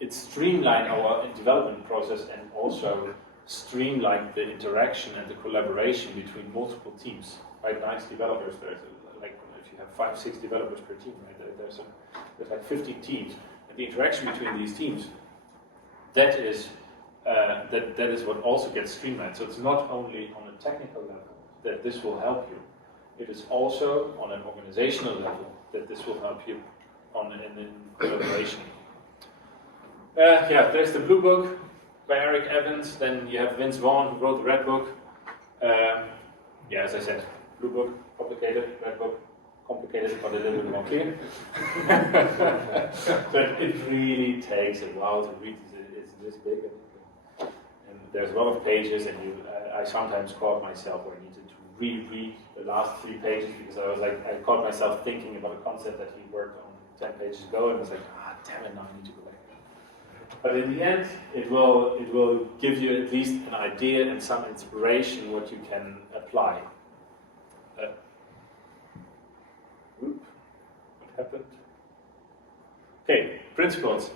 it streamlined our development process and also streamlined the interaction and the collaboration between multiple teams. Right, nice developers. There's if you have 5-6 developers per team, right? There's 50 teams, and the interaction between these teams. That is what also gets streamlined. So it's not only on a technical level that this will help you. It is also on an organizational level that this will help you in collaboration. There's the Blue Book by Eric Evans. Then you have Vince Vaughn, who wrote the Red Book. As I said, Blue Book, complicated, Red Book, complicated, but a little bit more clear. But it really takes a while to read. It's this big, and there's a lot of pages, and I sometimes caught myself where I needed to reread the last 3 pages because I caught myself thinking about a concept that he worked on 10 pages ago, and was damn it, now I need to go back. But in the end, it will give you at least an idea and some inspiration what you can apply. happened? Okay, principles.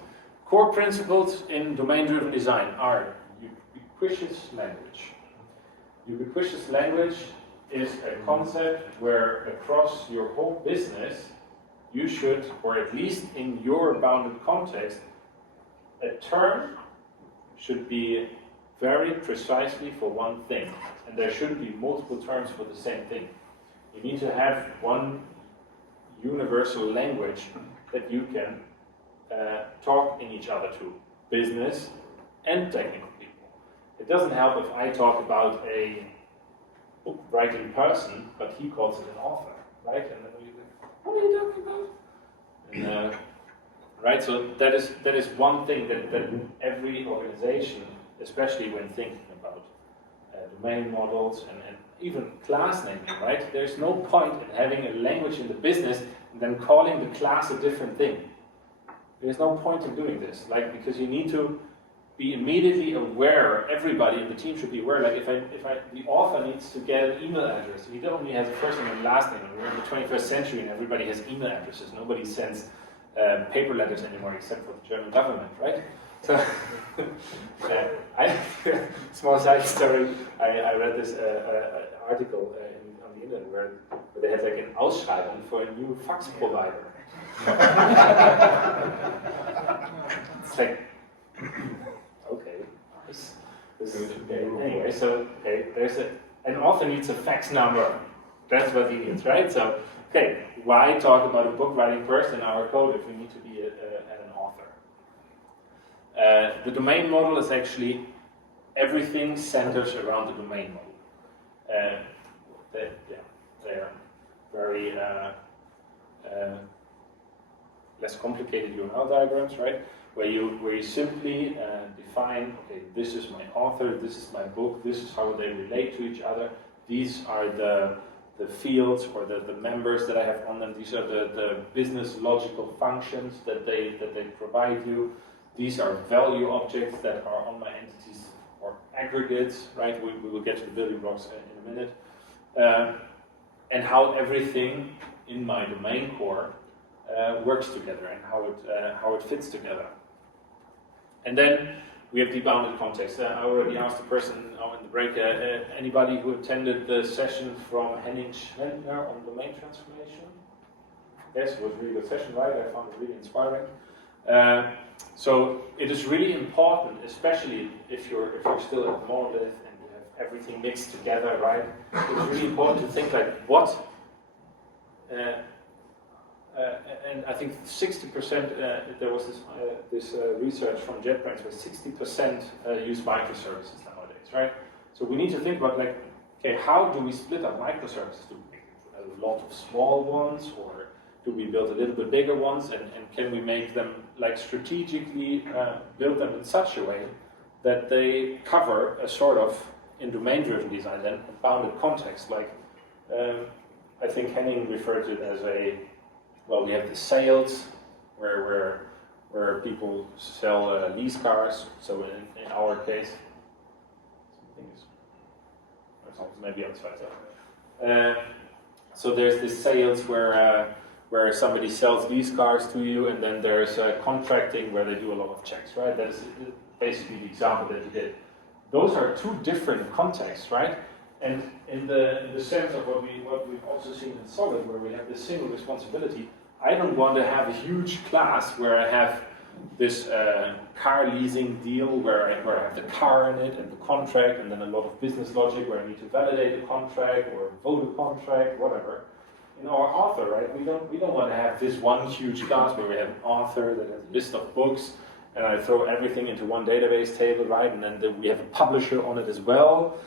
Core principles in domain-driven design are ubiquitous language. Ubiquitous language is a concept where across your whole business you should, or at least in your bounded context, a term should be very precisely for one thing, and there shouldn't be multiple terms for the same thing. You need to have one universal language that you can talk in each other to, business and technical people. It doesn't help if I talk about a book writing person, but he calls it an author, right? And then we think, what are you talking about? And, right, so that is one thing that every organization, especially when thinking about domain models and even class naming, right? There's no point in having a language in the business and then calling the class a different thing. There's no point in doing this, because you need to be immediately aware. Everybody in the team should be aware. Like if the author needs to get an email address. He only has a first name and last name. We're in the 21st century, and everybody has email addresses. Nobody sends paper letters anymore, except for the German government, right? So, small side story. I read this article on the internet where they had like an Ausschreibung for a new fax provider. It's like, okay, this is okay. Anyway, so there's an author needs a fax number. That's what he needs, right? So, okay, why talk about a book writing person in our code if we need to be an author? The domain model is actually everything centers around the domain model. They're very less complicated URL diagrams, right? Where you simply define, okay, this is my author, this is my book, this is how they relate to each other. These are the fields or the members that I have on them. These are the business logical functions that they provide you. These are value objects that are on my entities or aggregates, right? We will get to the building blocks in a minute. And how everything in my domain core works together and how it fits together. And then we have the bounded context. I already asked the person in the break, anybody who attended the session from Henning Schwendner on domain transformation? Yes, it was a really good session, right? I found it really inspiring. So it is really important, especially if you're still at monolith and you have everything mixed together, right? It's really important to think like what. And I think 60%, there was this research from JetBrains where 60% use microservices nowadays, right? So we need to think about like, okay, how do we split up microservices? Do we make a lot of small ones, or do we build a little bit bigger ones? And can we make them like strategically build them in such a way that they cover a sort of, in domain-driven design, then a bounded context? Like, I think Henning referred to it as we have the sales, where people sell lease cars. So in our case, maybe outside. So there's this sales where somebody sells lease cars to you, and then there's contracting where they do a lot of checks, right? That is basically the example that you did. Those are two different contexts, right? And in the sense of what we've also seen in Solid, where we have this single responsibility, I don't want to have a huge class where I have this car leasing deal where I have the car in it and the contract, and then a lot of business logic where I need to validate the contract or vote a contract, whatever. In our author, right? We don't want to have this one huge class where we have an author that has a list of books, and I throw everything into one database table, right? And then we have a publisher on it as well.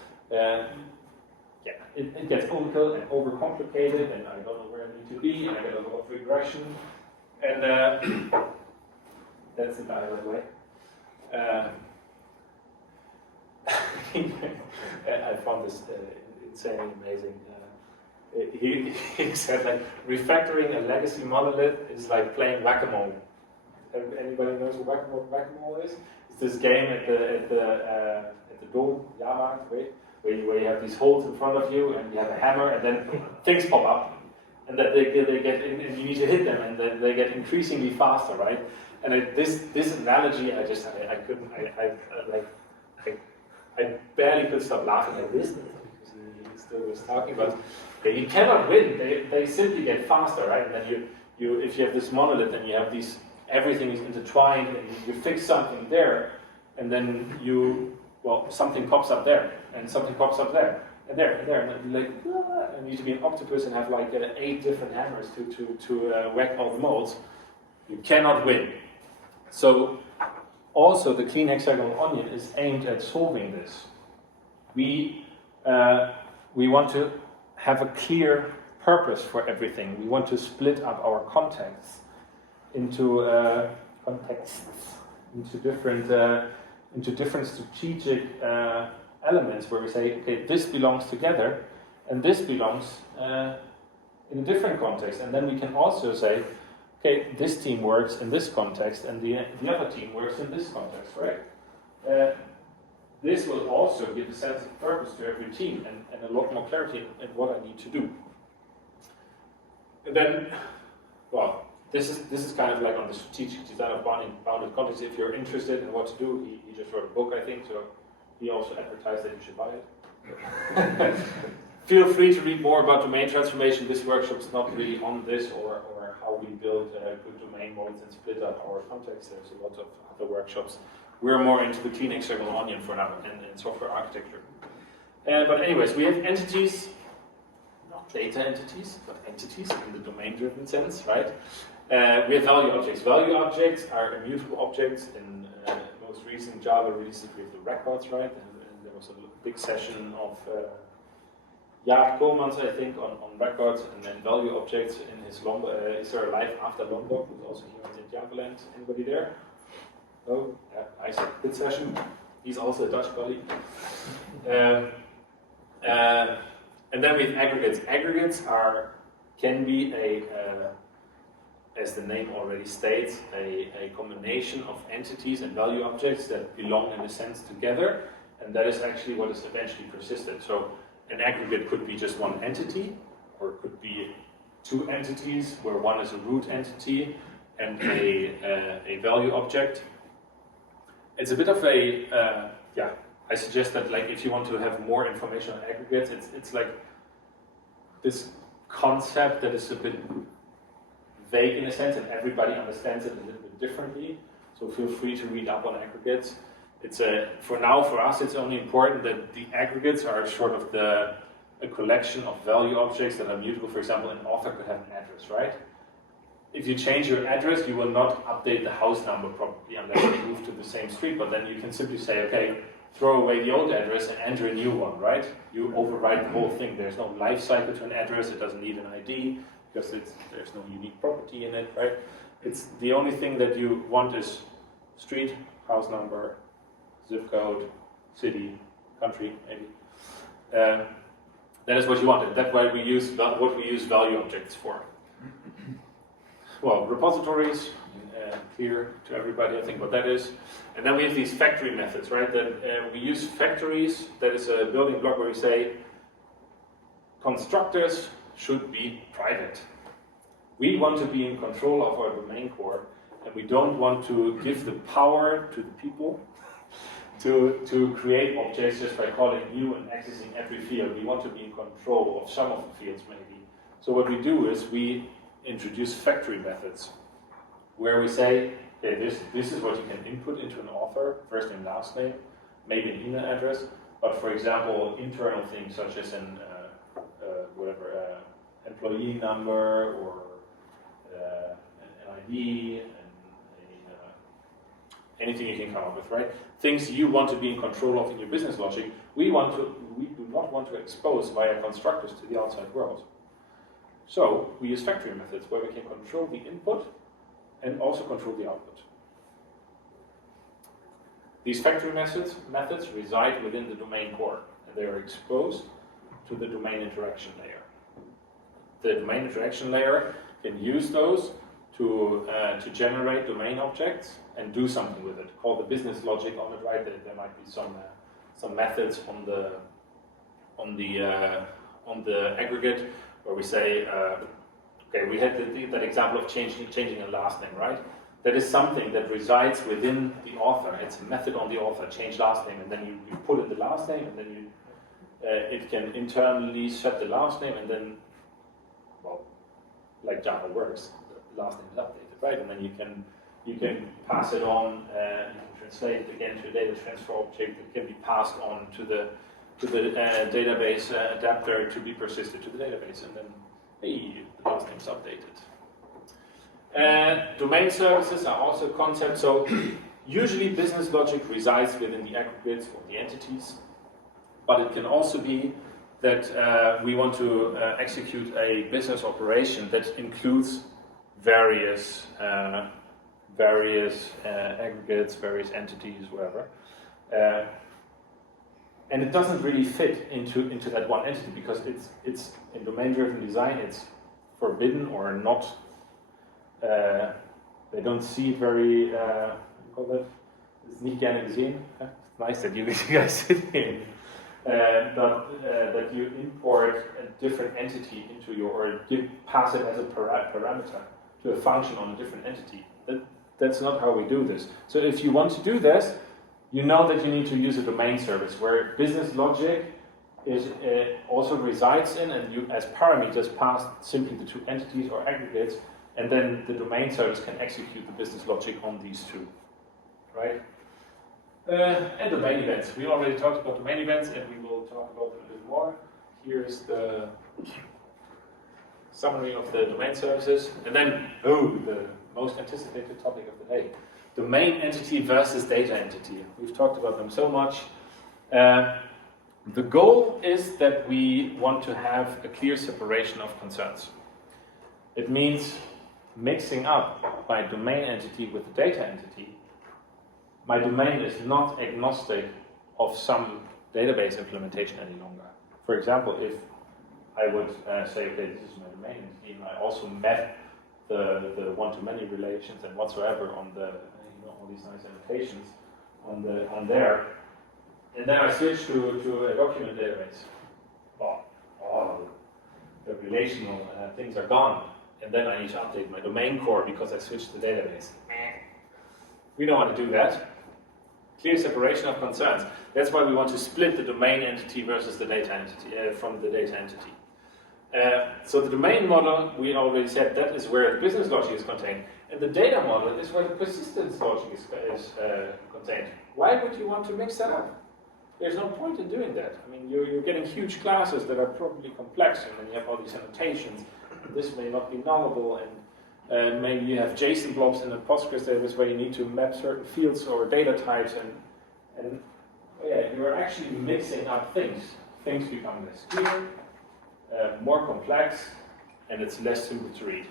It gets complicated and overcomplicated, and I don't know where I need to be, and I get a lot of regression. And that's the guy, by the way. I found this insanely amazing. He said like refactoring a legacy monolith is like playing whack-a-mole. Anybody knows what whack-a-mole is? It's this game at the Dom Jahrmarkt, where you have these holes in front of you and you have a hammer and then things pop up. and that they get in, and you need to hit them, and then they get increasingly faster, right? And this analogy, I couldn't, I barely could stop laughing at this because he still was talking, but you cannot win. They simply get faster, right? And then if you have this monolith and you have these, everything is intertwined, and you fix something there, and then something pops up there, and something pops up there, and there, and there, and like, I need to be an octopus and have like 8 different hammers to whack all the molds. You cannot win. So also the clean hexagonal onion is aimed at solving this. We want to have a clear purpose for everything. We want to split up our contexts into different strategic elements where we say, okay, this belongs together, and this belongs in a different context. And then we can also say, okay, this team works in this context, and the other team works in this context, right? This will also give a sense of purpose to every team and a lot more clarity in what I need to do. And then, well, this is kind of like on the strategic design of bounded context. If you're interested in what to do, he just wrote a book, I think, so he also advertised that you should buy it. Feel free to read more about domain transformation. This workshop is not really on this or how we build good domain models and split up our context. There's a lot of other workshops. We're more into the clean hexagonal onion for now and software architecture. But anyways, we have entities, not data entities, but entities in the domain-driven sense, right? We have value objects. Value objects are immutable objects. In most recent Java releases, we have the records, right? And there was a big session of Jaap Komans, I think, on records and then value objects in his Is there a life after Lombok? Who's also here in JavaLand. Anybody there? Oh, yeah, nice. Good session. He's also a Dutch buddy. And then we have aggregates. Aggregates can be as the name already states, a combination of entities and value objects that belong in a sense together, and that is actually what is eventually persistent. So an aggregate could be just one entity, or it could be 2 entities, where one is a root entity and a value object. It's a bit of I suggest that, like, if you want to have more information on aggregates, it's like this concept that is a bit vague in a sense, and everybody understands it a little bit differently. So feel free to read up on aggregates. For now, for us, it's only important that the aggregates are sort of a collection of value objects that are mutable. For example, an author could have an address, right? If you change your address, you will not update the house number probably unless you move to the same street, but then you can simply say, okay, throw away the old address and enter a new one, right? You override the whole thing. There's no life cycle to an address. It doesn't need an ID because there's no unique property in it, right? It's the only thing that you want is street, house number, zip code, city, country, maybe. That is what you want. That's why we use what we use value objects for. Well, repositories, clear to everybody, I think, what that is. And then we have these factory methods, right? That we use factories. That is a building block where we say constructors should be private. We want to be in control of our domain core, and we don't want to give the power to the people to create objects just by calling new and accessing every field. We want to be in control of some of the fields, maybe. So what we do is we introduce factory methods, where we say, okay, this is what you can input into an author, first name, last name, maybe an email address, but for example, internal things such as an employee number or an ID, anything you can come up with, right? Things you want to be in control of in your business logic, we do not want to expose via constructors to the outside world. So we use factory methods where we can control the input and also control the output. These factory methods reside within the domain core, and they are exposed to the domain interaction layer. The domain interaction layer can use those to generate domain objects and do something with it. Call the business logic on it, right? There might be some methods on the aggregate where we say okay, we had that example of changing a last name, right? That is something that resides within the author. It's a method on the author, change last name, and then you put in the last name, and then it can internally set the last name, and then, well, like Java works, the last name is updated, right? And then you can pass it on, you can translate it again to a data transfer object that can be passed on to the database adapter to be persisted to the database, and then hey, the last name is updated. Domain services are also a concept. So usually business logic resides within the aggregates or the entities, but it can also be that we want to execute a business operation that includes various aggregates, various entities, whatever. And it doesn't really fit into that one entity because it's in domain-driven design. It's forbidden or not. They don't see it very. What do you call that? It's nicht gerne gesehen. It's nice that you guys sit here. That you import a different entity into or pass it as a parameter to a function on a different entity. That's not how we do this. So if you want to do this, you know that you need to use a domain service where business logic is also resides in, and you as parameters pass simply the two entities or aggregates, and then the domain service can execute the business logic on these two, right? And domain events. We already talked about domain events, and we will talk about them a bit more. Here's the summary of the domain services, and then the most anticipated topic of the day: domain entity versus data entity. We've talked about them so much. The goal is that we want to have a clear separation of concerns. It means mixing up my domain entity with the data entity. My domain is not agnostic of some database implementation any longer. For example, if I would say, okay, this is my domain entity, and I also map the one-to-many relations and whatsoever on the all these nice annotations on there, and then I switch to a document database. Well, all the relational things are gone. And then I need to update my domain core because I switched the database. We don't want to do that. Clear separation of concerns. That's why we want to split the domain entity versus the data entity from the data entity. So the domain model, we already said, that is where the business logic is contained. And the data model is where the persistence logic is contained. Why would you want to mix that up? There's no point in doing that. I mean, you're getting huge classes that are probably complex, and then you have all these annotations. This may not be nullable, and maybe you have JSON blobs in a Postgres database where you need to map certain fields or data types, and you're actually mixing up things. Things become less clear, more complex, and it's less simple to read.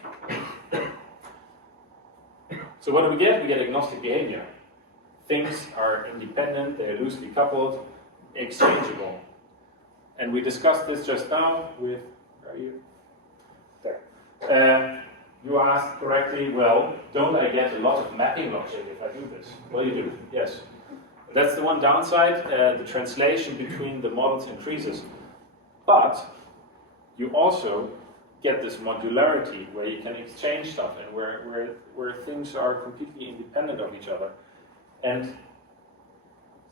So what do we get? We get agnostic behavior. Things are independent, they're loosely coupled, exchangeable. And we discussed this just now with, where are you? There. You asked correctly, well, don't I get a lot of mapping logic if I do this? Well, you do, yes. That's the one downside, the translation between the models increases. But you also get this modularity where you can exchange stuff and where things are completely independent of each other. And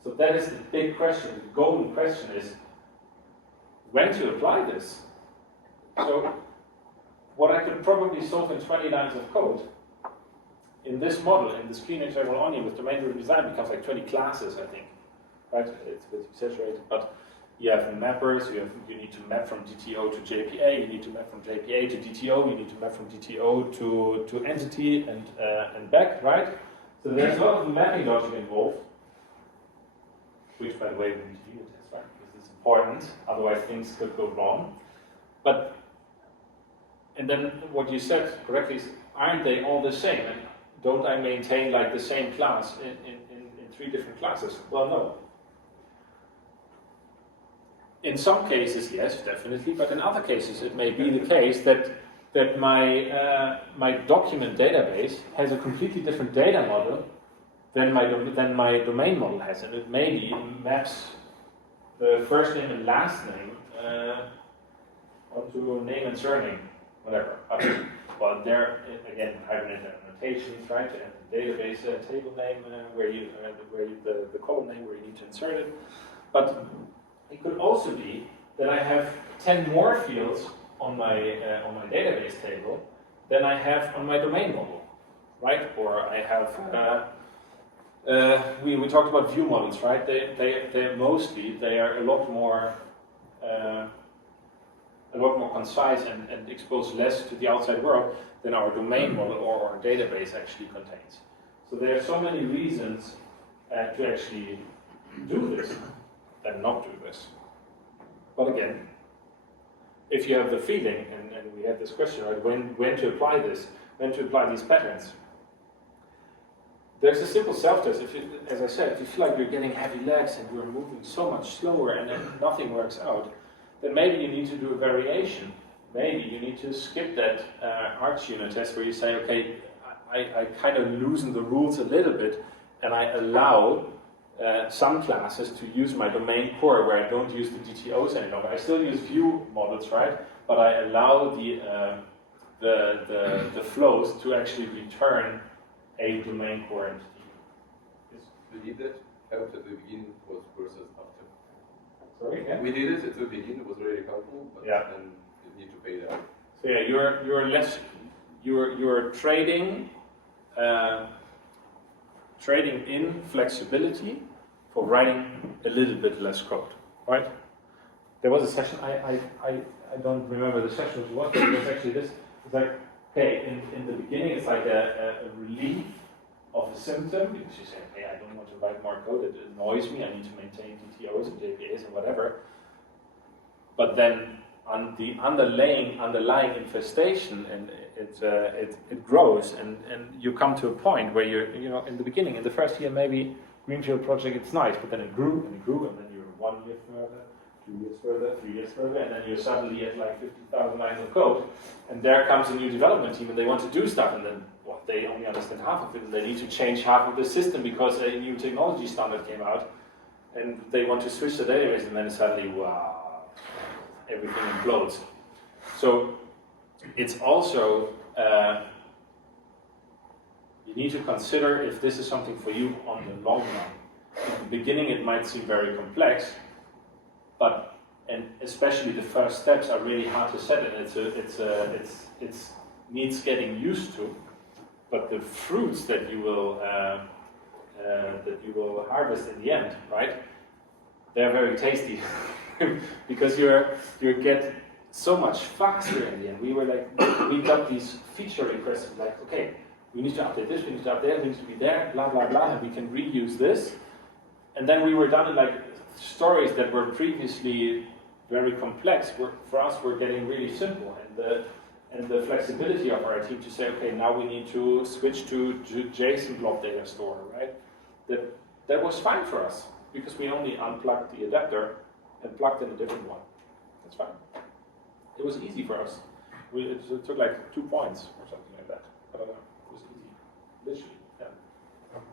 so that is the big question, the golden question is when to apply this. So what I could probably solve in 20 lines of code, in this model, in this clean Hexagonal Onion with domain-driven design, becomes like 20 classes, I think. Right? It's a bit exaggerated, but you have mappers, you need to map from DTO to JPA, you need to map from JPA to DTO, you need to map from DTO to entity and back, right? So there's a lot of mapping logic involved, which, by the way, we need to do this, right? Because it's important, otherwise things could go wrong. And then what you said correctly is, aren't they all the same? And don't I maintain like the same class in 3 different classes? Well, no. In some cases, yes, definitely, but in other cases it may be the case that my document database has a completely different data model than my domain model has, and it maybe maps the first name and last name onto name and surname, whatever. Well, there again, Hibernate annotations, right? And the database table name the column name where you need to insert it. But it could also be that I have 10 more fields on my database table than I have on my domain model, right? Or I have we talked about view models, right? They mostly are a lot more concise and expose less to the outside world than our domain model or our database actually contains. So there are so many reasons to actually do this and not do this. But again, if you have the feeling, and we had this question, right, when to apply this, when to apply these patterns, there's a simple self-test. As I said, if you feel like you're getting heavy legs and you're moving so much slower and then nothing works out, then maybe you need to do a variation. Maybe you need to skip that arch unit test where you say, okay, I kind of loosen the rules a little bit and I allow some classes to use my domain core where I don't use the DTOs any longer. I still use view models, right? But I allow the flows to actually return a domain core entity. We did that. Helped at the beginning was versus after. Sorry, yeah? We did it at the beginning. It was really helpful, but then you need to pay that. So yeah, you're trading in flexibility for writing a little bit less code, right? There was a session, I don't remember the session it was, but it was actually this. It's like, okay, in the beginning it's like a relief of a symptom, because you say, hey, I don't want to write more code, it annoys me, I need to maintain DTOs and JPAs and whatever. But then on the underlying infestation, and it grows, and you come to a point where you're in the beginning, in the first year, maybe Greenfield project, it's nice, but then it grew, and then you're 1 year further, 2 years further, 3 years further, and then you're suddenly at like 50,000 lines of code, and there comes a new development team, and they want to do stuff, and then they only understand half of it, and they need to change half of the system because a new technology standard came out, and they want to switch the database, and then suddenly, wow, everything implodes. So it's also you need to consider if this is something for you on the long run. In the beginning, it might seem very complex, and especially the first steps are really hard to set, and it needs getting used to. But the fruits that you will harvest in the end, right? They're very tasty because you get so much faster in the end. We got these feature requests like, okay, we need to update this, we need to update that, we need to be there, blah blah blah, and we can reuse this. And then we were done in like stories that were previously very complex. For us, were getting really simple, and the flexibility of our team to say, okay, now we need to switch to JSON blob data store, right? That was fine for us because we only unplugged the adapter and plugged in a different one. That's fine. It was easy for us. It took like 2 points or something like that. I don't know. It was easy, literally. Yeah.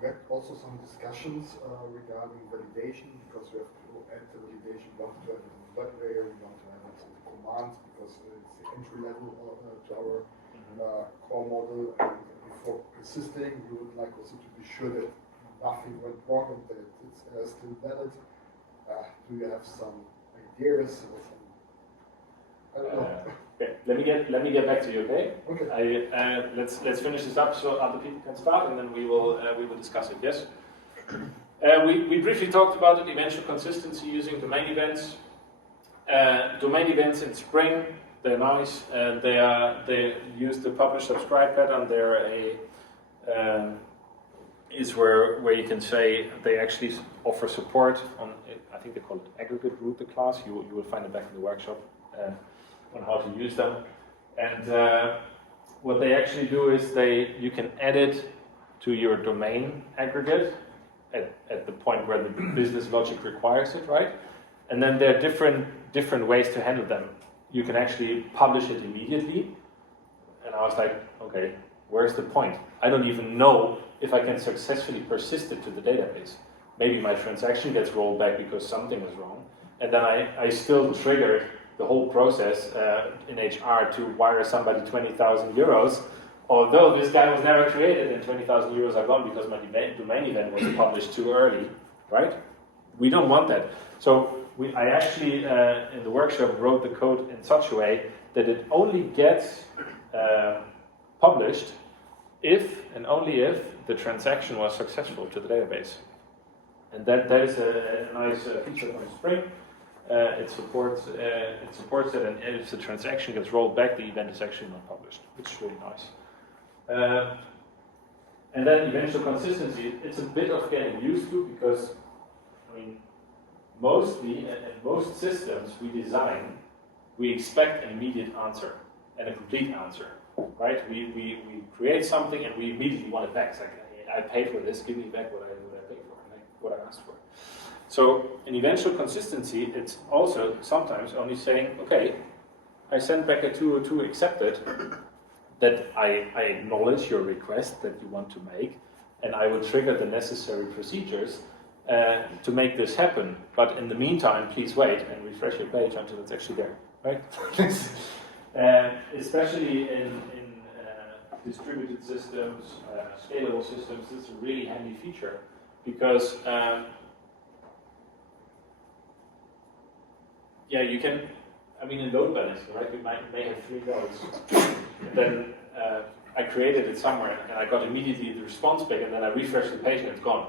We had also some discussions regarding validation, because we have to add the validation. We want to have it in the web layer, we want to have it in the commands, because it's the entry level to our core model. And before persisting, we would like also to be sure that nothing went wrong and that it's still valid. Do you have some ideas or some? I don't know. Okay. Let me get back to you. Okay. Okay. Let's finish this up so other people can start, and then we will discuss it. Yes. We briefly talked about it. Eventual consistency using domain events. Domain events in Spring, they're nice. They use the publish subscribe pattern. They're is where you can say they actually offer support on. I think they call it aggregate root the class. You will find it back in the workshop. On how to use them, and what they actually do is you can add it to your domain aggregate at the point where the business logic requires it, right? And then there are different ways to handle them. You can actually publish it immediately, and I was like, okay, where's the point? I don't even know if I can successfully persist it to the database. Maybe my transaction gets rolled back because something was wrong, and then I still triggered the whole process in HR to wire somebody 20,000 euros, although this guy was never created and 20,000 euros are gone because my domain event was published too early, right? We don't want that. So I actually, in the workshop, wrote the code in such a way that it only gets published if and only if the transaction was successful to the database. And that is a nice feature from Spring. It supports it, and if the transaction gets rolled back, the event is actually not published, which is really nice. And then eventual consistency, it's a bit of getting used to because, I mean, mostly, in most systems we design, we expect an immediate answer and a complete answer, right? We create something and we immediately want it back. It's like, I paid for this, give me back what I paid for, what I asked for. So in eventual consistency, it's also sometimes only saying, okay, I sent back a 202 accepted, that I acknowledge your request that you want to make, and I will trigger the necessary procedures to make this happen. But in the meantime, please wait and refresh your page until it's actually there, right? Especially in distributed systems, scalable systems, this is a really handy feature because yeah, you can, I mean, in load balancing, right, you may have 3 nodes. Then I created it somewhere and I got immediately the response back and then I refreshed the page and it's gone.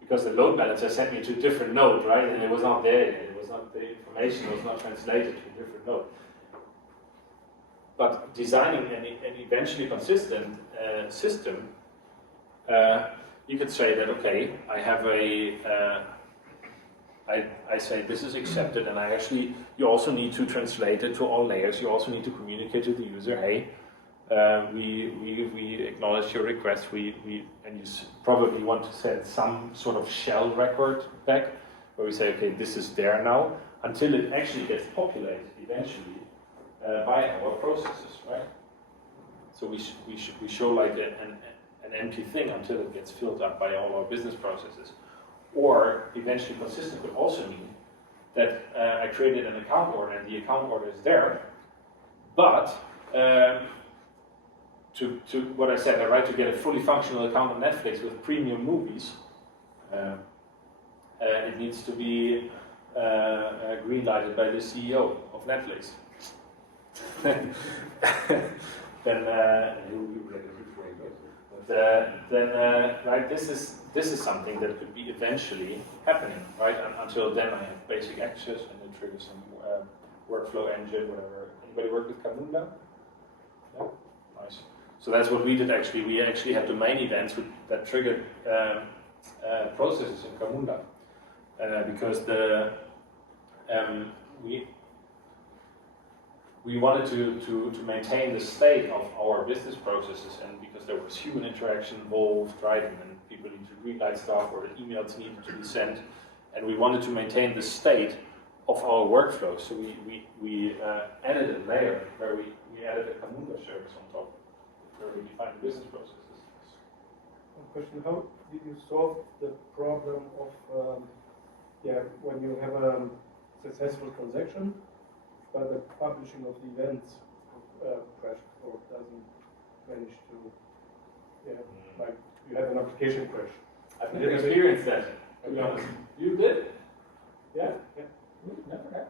Because the load balancer sent me to a different node, right? And it was not there, it was not, the information was not translated to a different node. But designing an eventually consistent system, you could say that, okay, I have I say this is accepted, and you also need to translate it to all layers. You also need to communicate to the user, hey, we acknowledge your request. And you probably want to send some sort of shell record back, where we say, okay, this is there now, until it actually gets populated eventually by our processes, right? So we show like an empty thing until it gets filled up by all our business processes. Or eventually consistent could also mean that I created an account order and the account order is there, but to what I said, to get a fully functional account on Netflix with premium movies, it needs to be green-lighted by the CEO of Netflix. Then right, this is something that could be eventually happening, right? Until then, I have basic access and it triggers some workflow engine, whatever. Anybody work with Camunda? Yeah, nice. So that's what we did actually. We actually had domain events that triggered processes in Camunda because we wanted to maintain the state of our business processes, and because there was human interaction involved, right, and then people need to greenlight stuff or emails needed to be sent, and we wanted to maintain the state of our workflow. So we added a layer where we added a Camunda service on top, where we define the business processes. One question: how did you solve the problem of when you have a successful transaction, but the publishing of the events crashed or doesn't manage to, like you have an application crash? I've never experienced that, to be honest. You did? Yeah. Never had.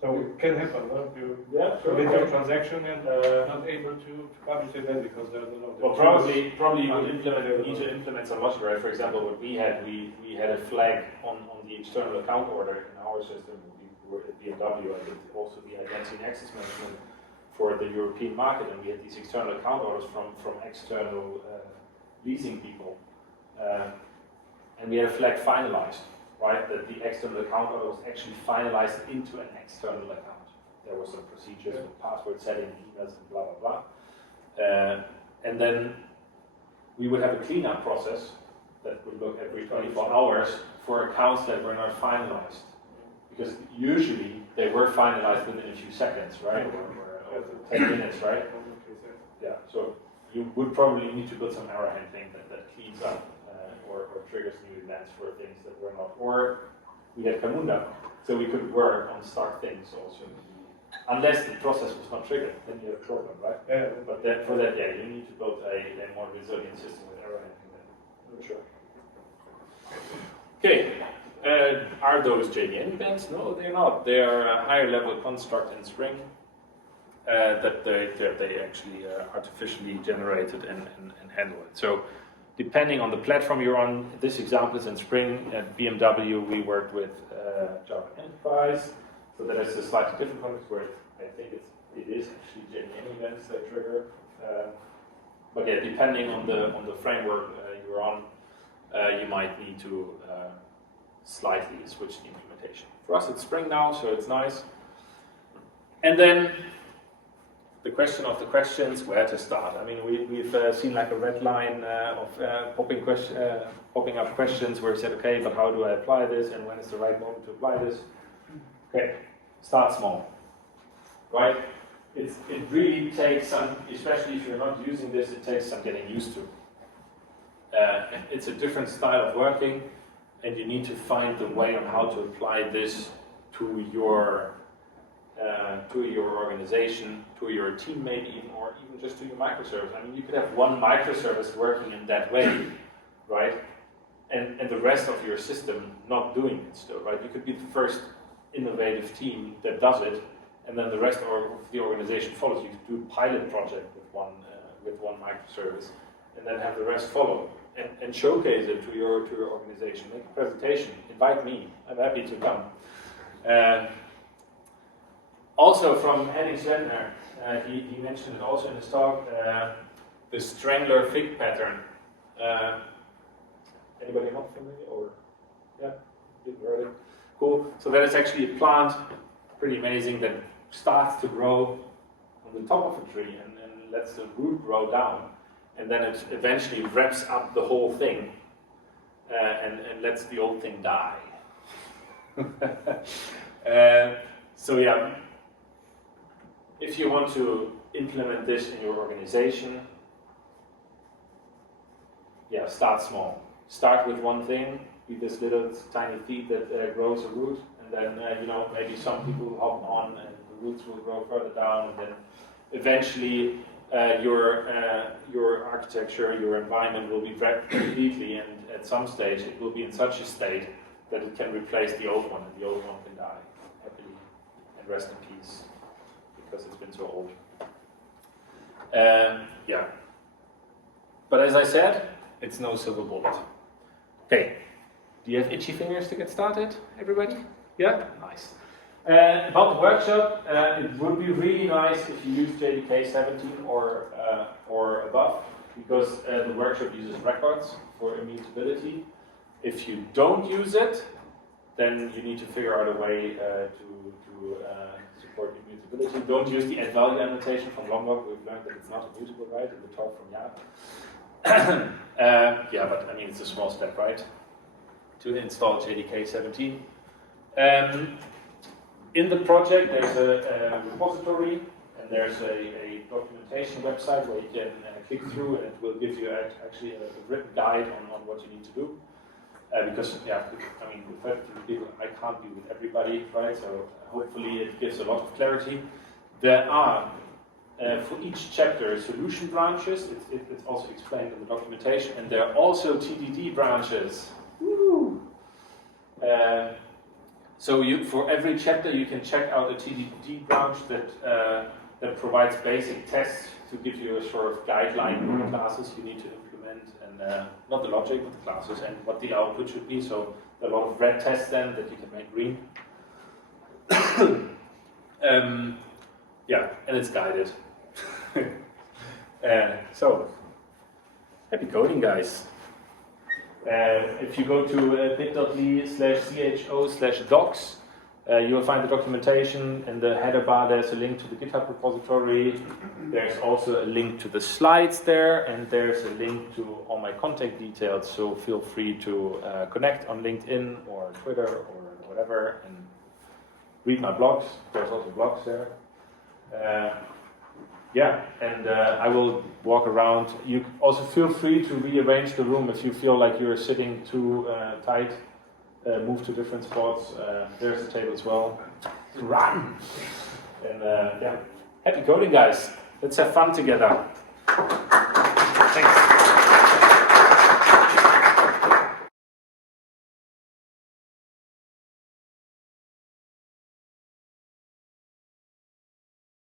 So it can happen, no? You commit your transaction and not able to publish the event because there's a lot of... Well, probably you would need to implement some logic, right? For example, what we had a flag on the external account order in our system. We were at BMW, I did also the identity and access management for the European market, and we had these external account orders from external leasing people. And we had a flag finalized, right? That the external account order was actually finalized into an external account. There were some procedures with password setting, emails, and blah, blah, blah. And then we would have a cleanup process that would look every 24 hours for accounts that were not finalized. Because usually they were finalized within a few seconds, right? Or 10 minutes, right? Yeah, so you would probably need to build some error handling that cleans up or triggers new events for things that were not. Or we had Camunda. So we could work on start things also. Unless the process was not triggered, then you have a problem, right? Yeah. But then for that, yeah, you need to build a more resilient system with error handling then. For sure. Okay. Are those JVM events? No, they're not. They are a higher level construct in Spring that they actually artificially generated and handle it. So depending on the platform you're on, this example is in Spring. At BMW, we worked with Java Enterprise. So that is a slightly different context where I think it is actually JVM events that trigger. But yeah, depending on the framework you're on, you might need to slightly switch the implementation. For us, it's Spring now, so it's nice. And then the question of the questions, where to start. I mean, we've seen like a red line of popping up questions where we said, okay, but how do I apply this, and when is the right moment to apply this? Okay, start small, right? It really takes some, especially if you're not using this, it takes some getting used to. It's a different style of working, and you need to find the way on how to apply this to your organization, to your team maybe even, or even just to your microservice. I mean, you could have one microservice working in that way, right? And the rest of your system not doing it still, right? You could be the first innovative team that does it, and then the rest of the organization follows. You could do a pilot project with one microservice, and then have the rest follow. And showcase it to your organization. Make a presentation. Invite me. I'm happy to come. Also from Henning Slentner, he mentioned it also in his talk. The strangler fig pattern. Anybody not familiar? Or yeah, you've heard it. Cool. So that is actually a plant, pretty amazing, that starts to grow on the top of a tree and lets the root grow down. And then it eventually wraps up the whole thing and lets the old thing die. So yeah, if you want to implement this in your organization, yeah, start small. Start with one thing, be this little tiny seed that grows a root, and then maybe some people hop on and the roots will grow further down, and then eventually your architecture, your environment will be wrapped completely, and at some stage it will be in such a state that it can replace the old one, and the old one can die happily and rest in peace because it's been so old. Yeah. But as I said, it's no silver bullet. Okay. Do you have itchy fingers to get started, everybody? Yeah? Nice. About the workshop, it would be really nice if you use JDK 17 or above, because the workshop uses records for immutability. If you don't use it, then you need to figure out a way to support immutability. Don't use the add value annotation from Lombok. We've learned that it's not immutable, right, in the talk from Jaap. Yeah, but I mean, it's a small step, right, to install JDK 17. In the project, there's a repository, and there's a documentation website where you can click through, and it will give you actually a written guide on what you need to do. Because, yeah, I mean, with 33 people, I can't be with everybody, right? So hopefully it gives a lot of clarity. There are, for each chapter, solution branches. It's also explained in the documentation, and there are also TDD branches. Woo! So for every chapter, you can check out a TDD branch that provides basic tests to give you a sort of guideline for the classes you need to implement, and not the logic, but the classes, and what the output should be. So there are a lot of red tests then that you can make green. Yeah, and it's guided. So, happy coding, guys. If you go to bit.ly/cho/docs, you will find the documentation. In the header bar, there's a link to the GitHub repository. There's also a link to the slides there, and there's a link to all my contact details. So feel free to connect on LinkedIn or Twitter or whatever, and read my blogs. There's also blogs there. Yeah, and I will walk around. You also feel free to rearrange the room if you feel like you're sitting too tight. move to different spots. There's the table as well. Run! And yeah, happy coding, guys. Let's have fun together. Thanks.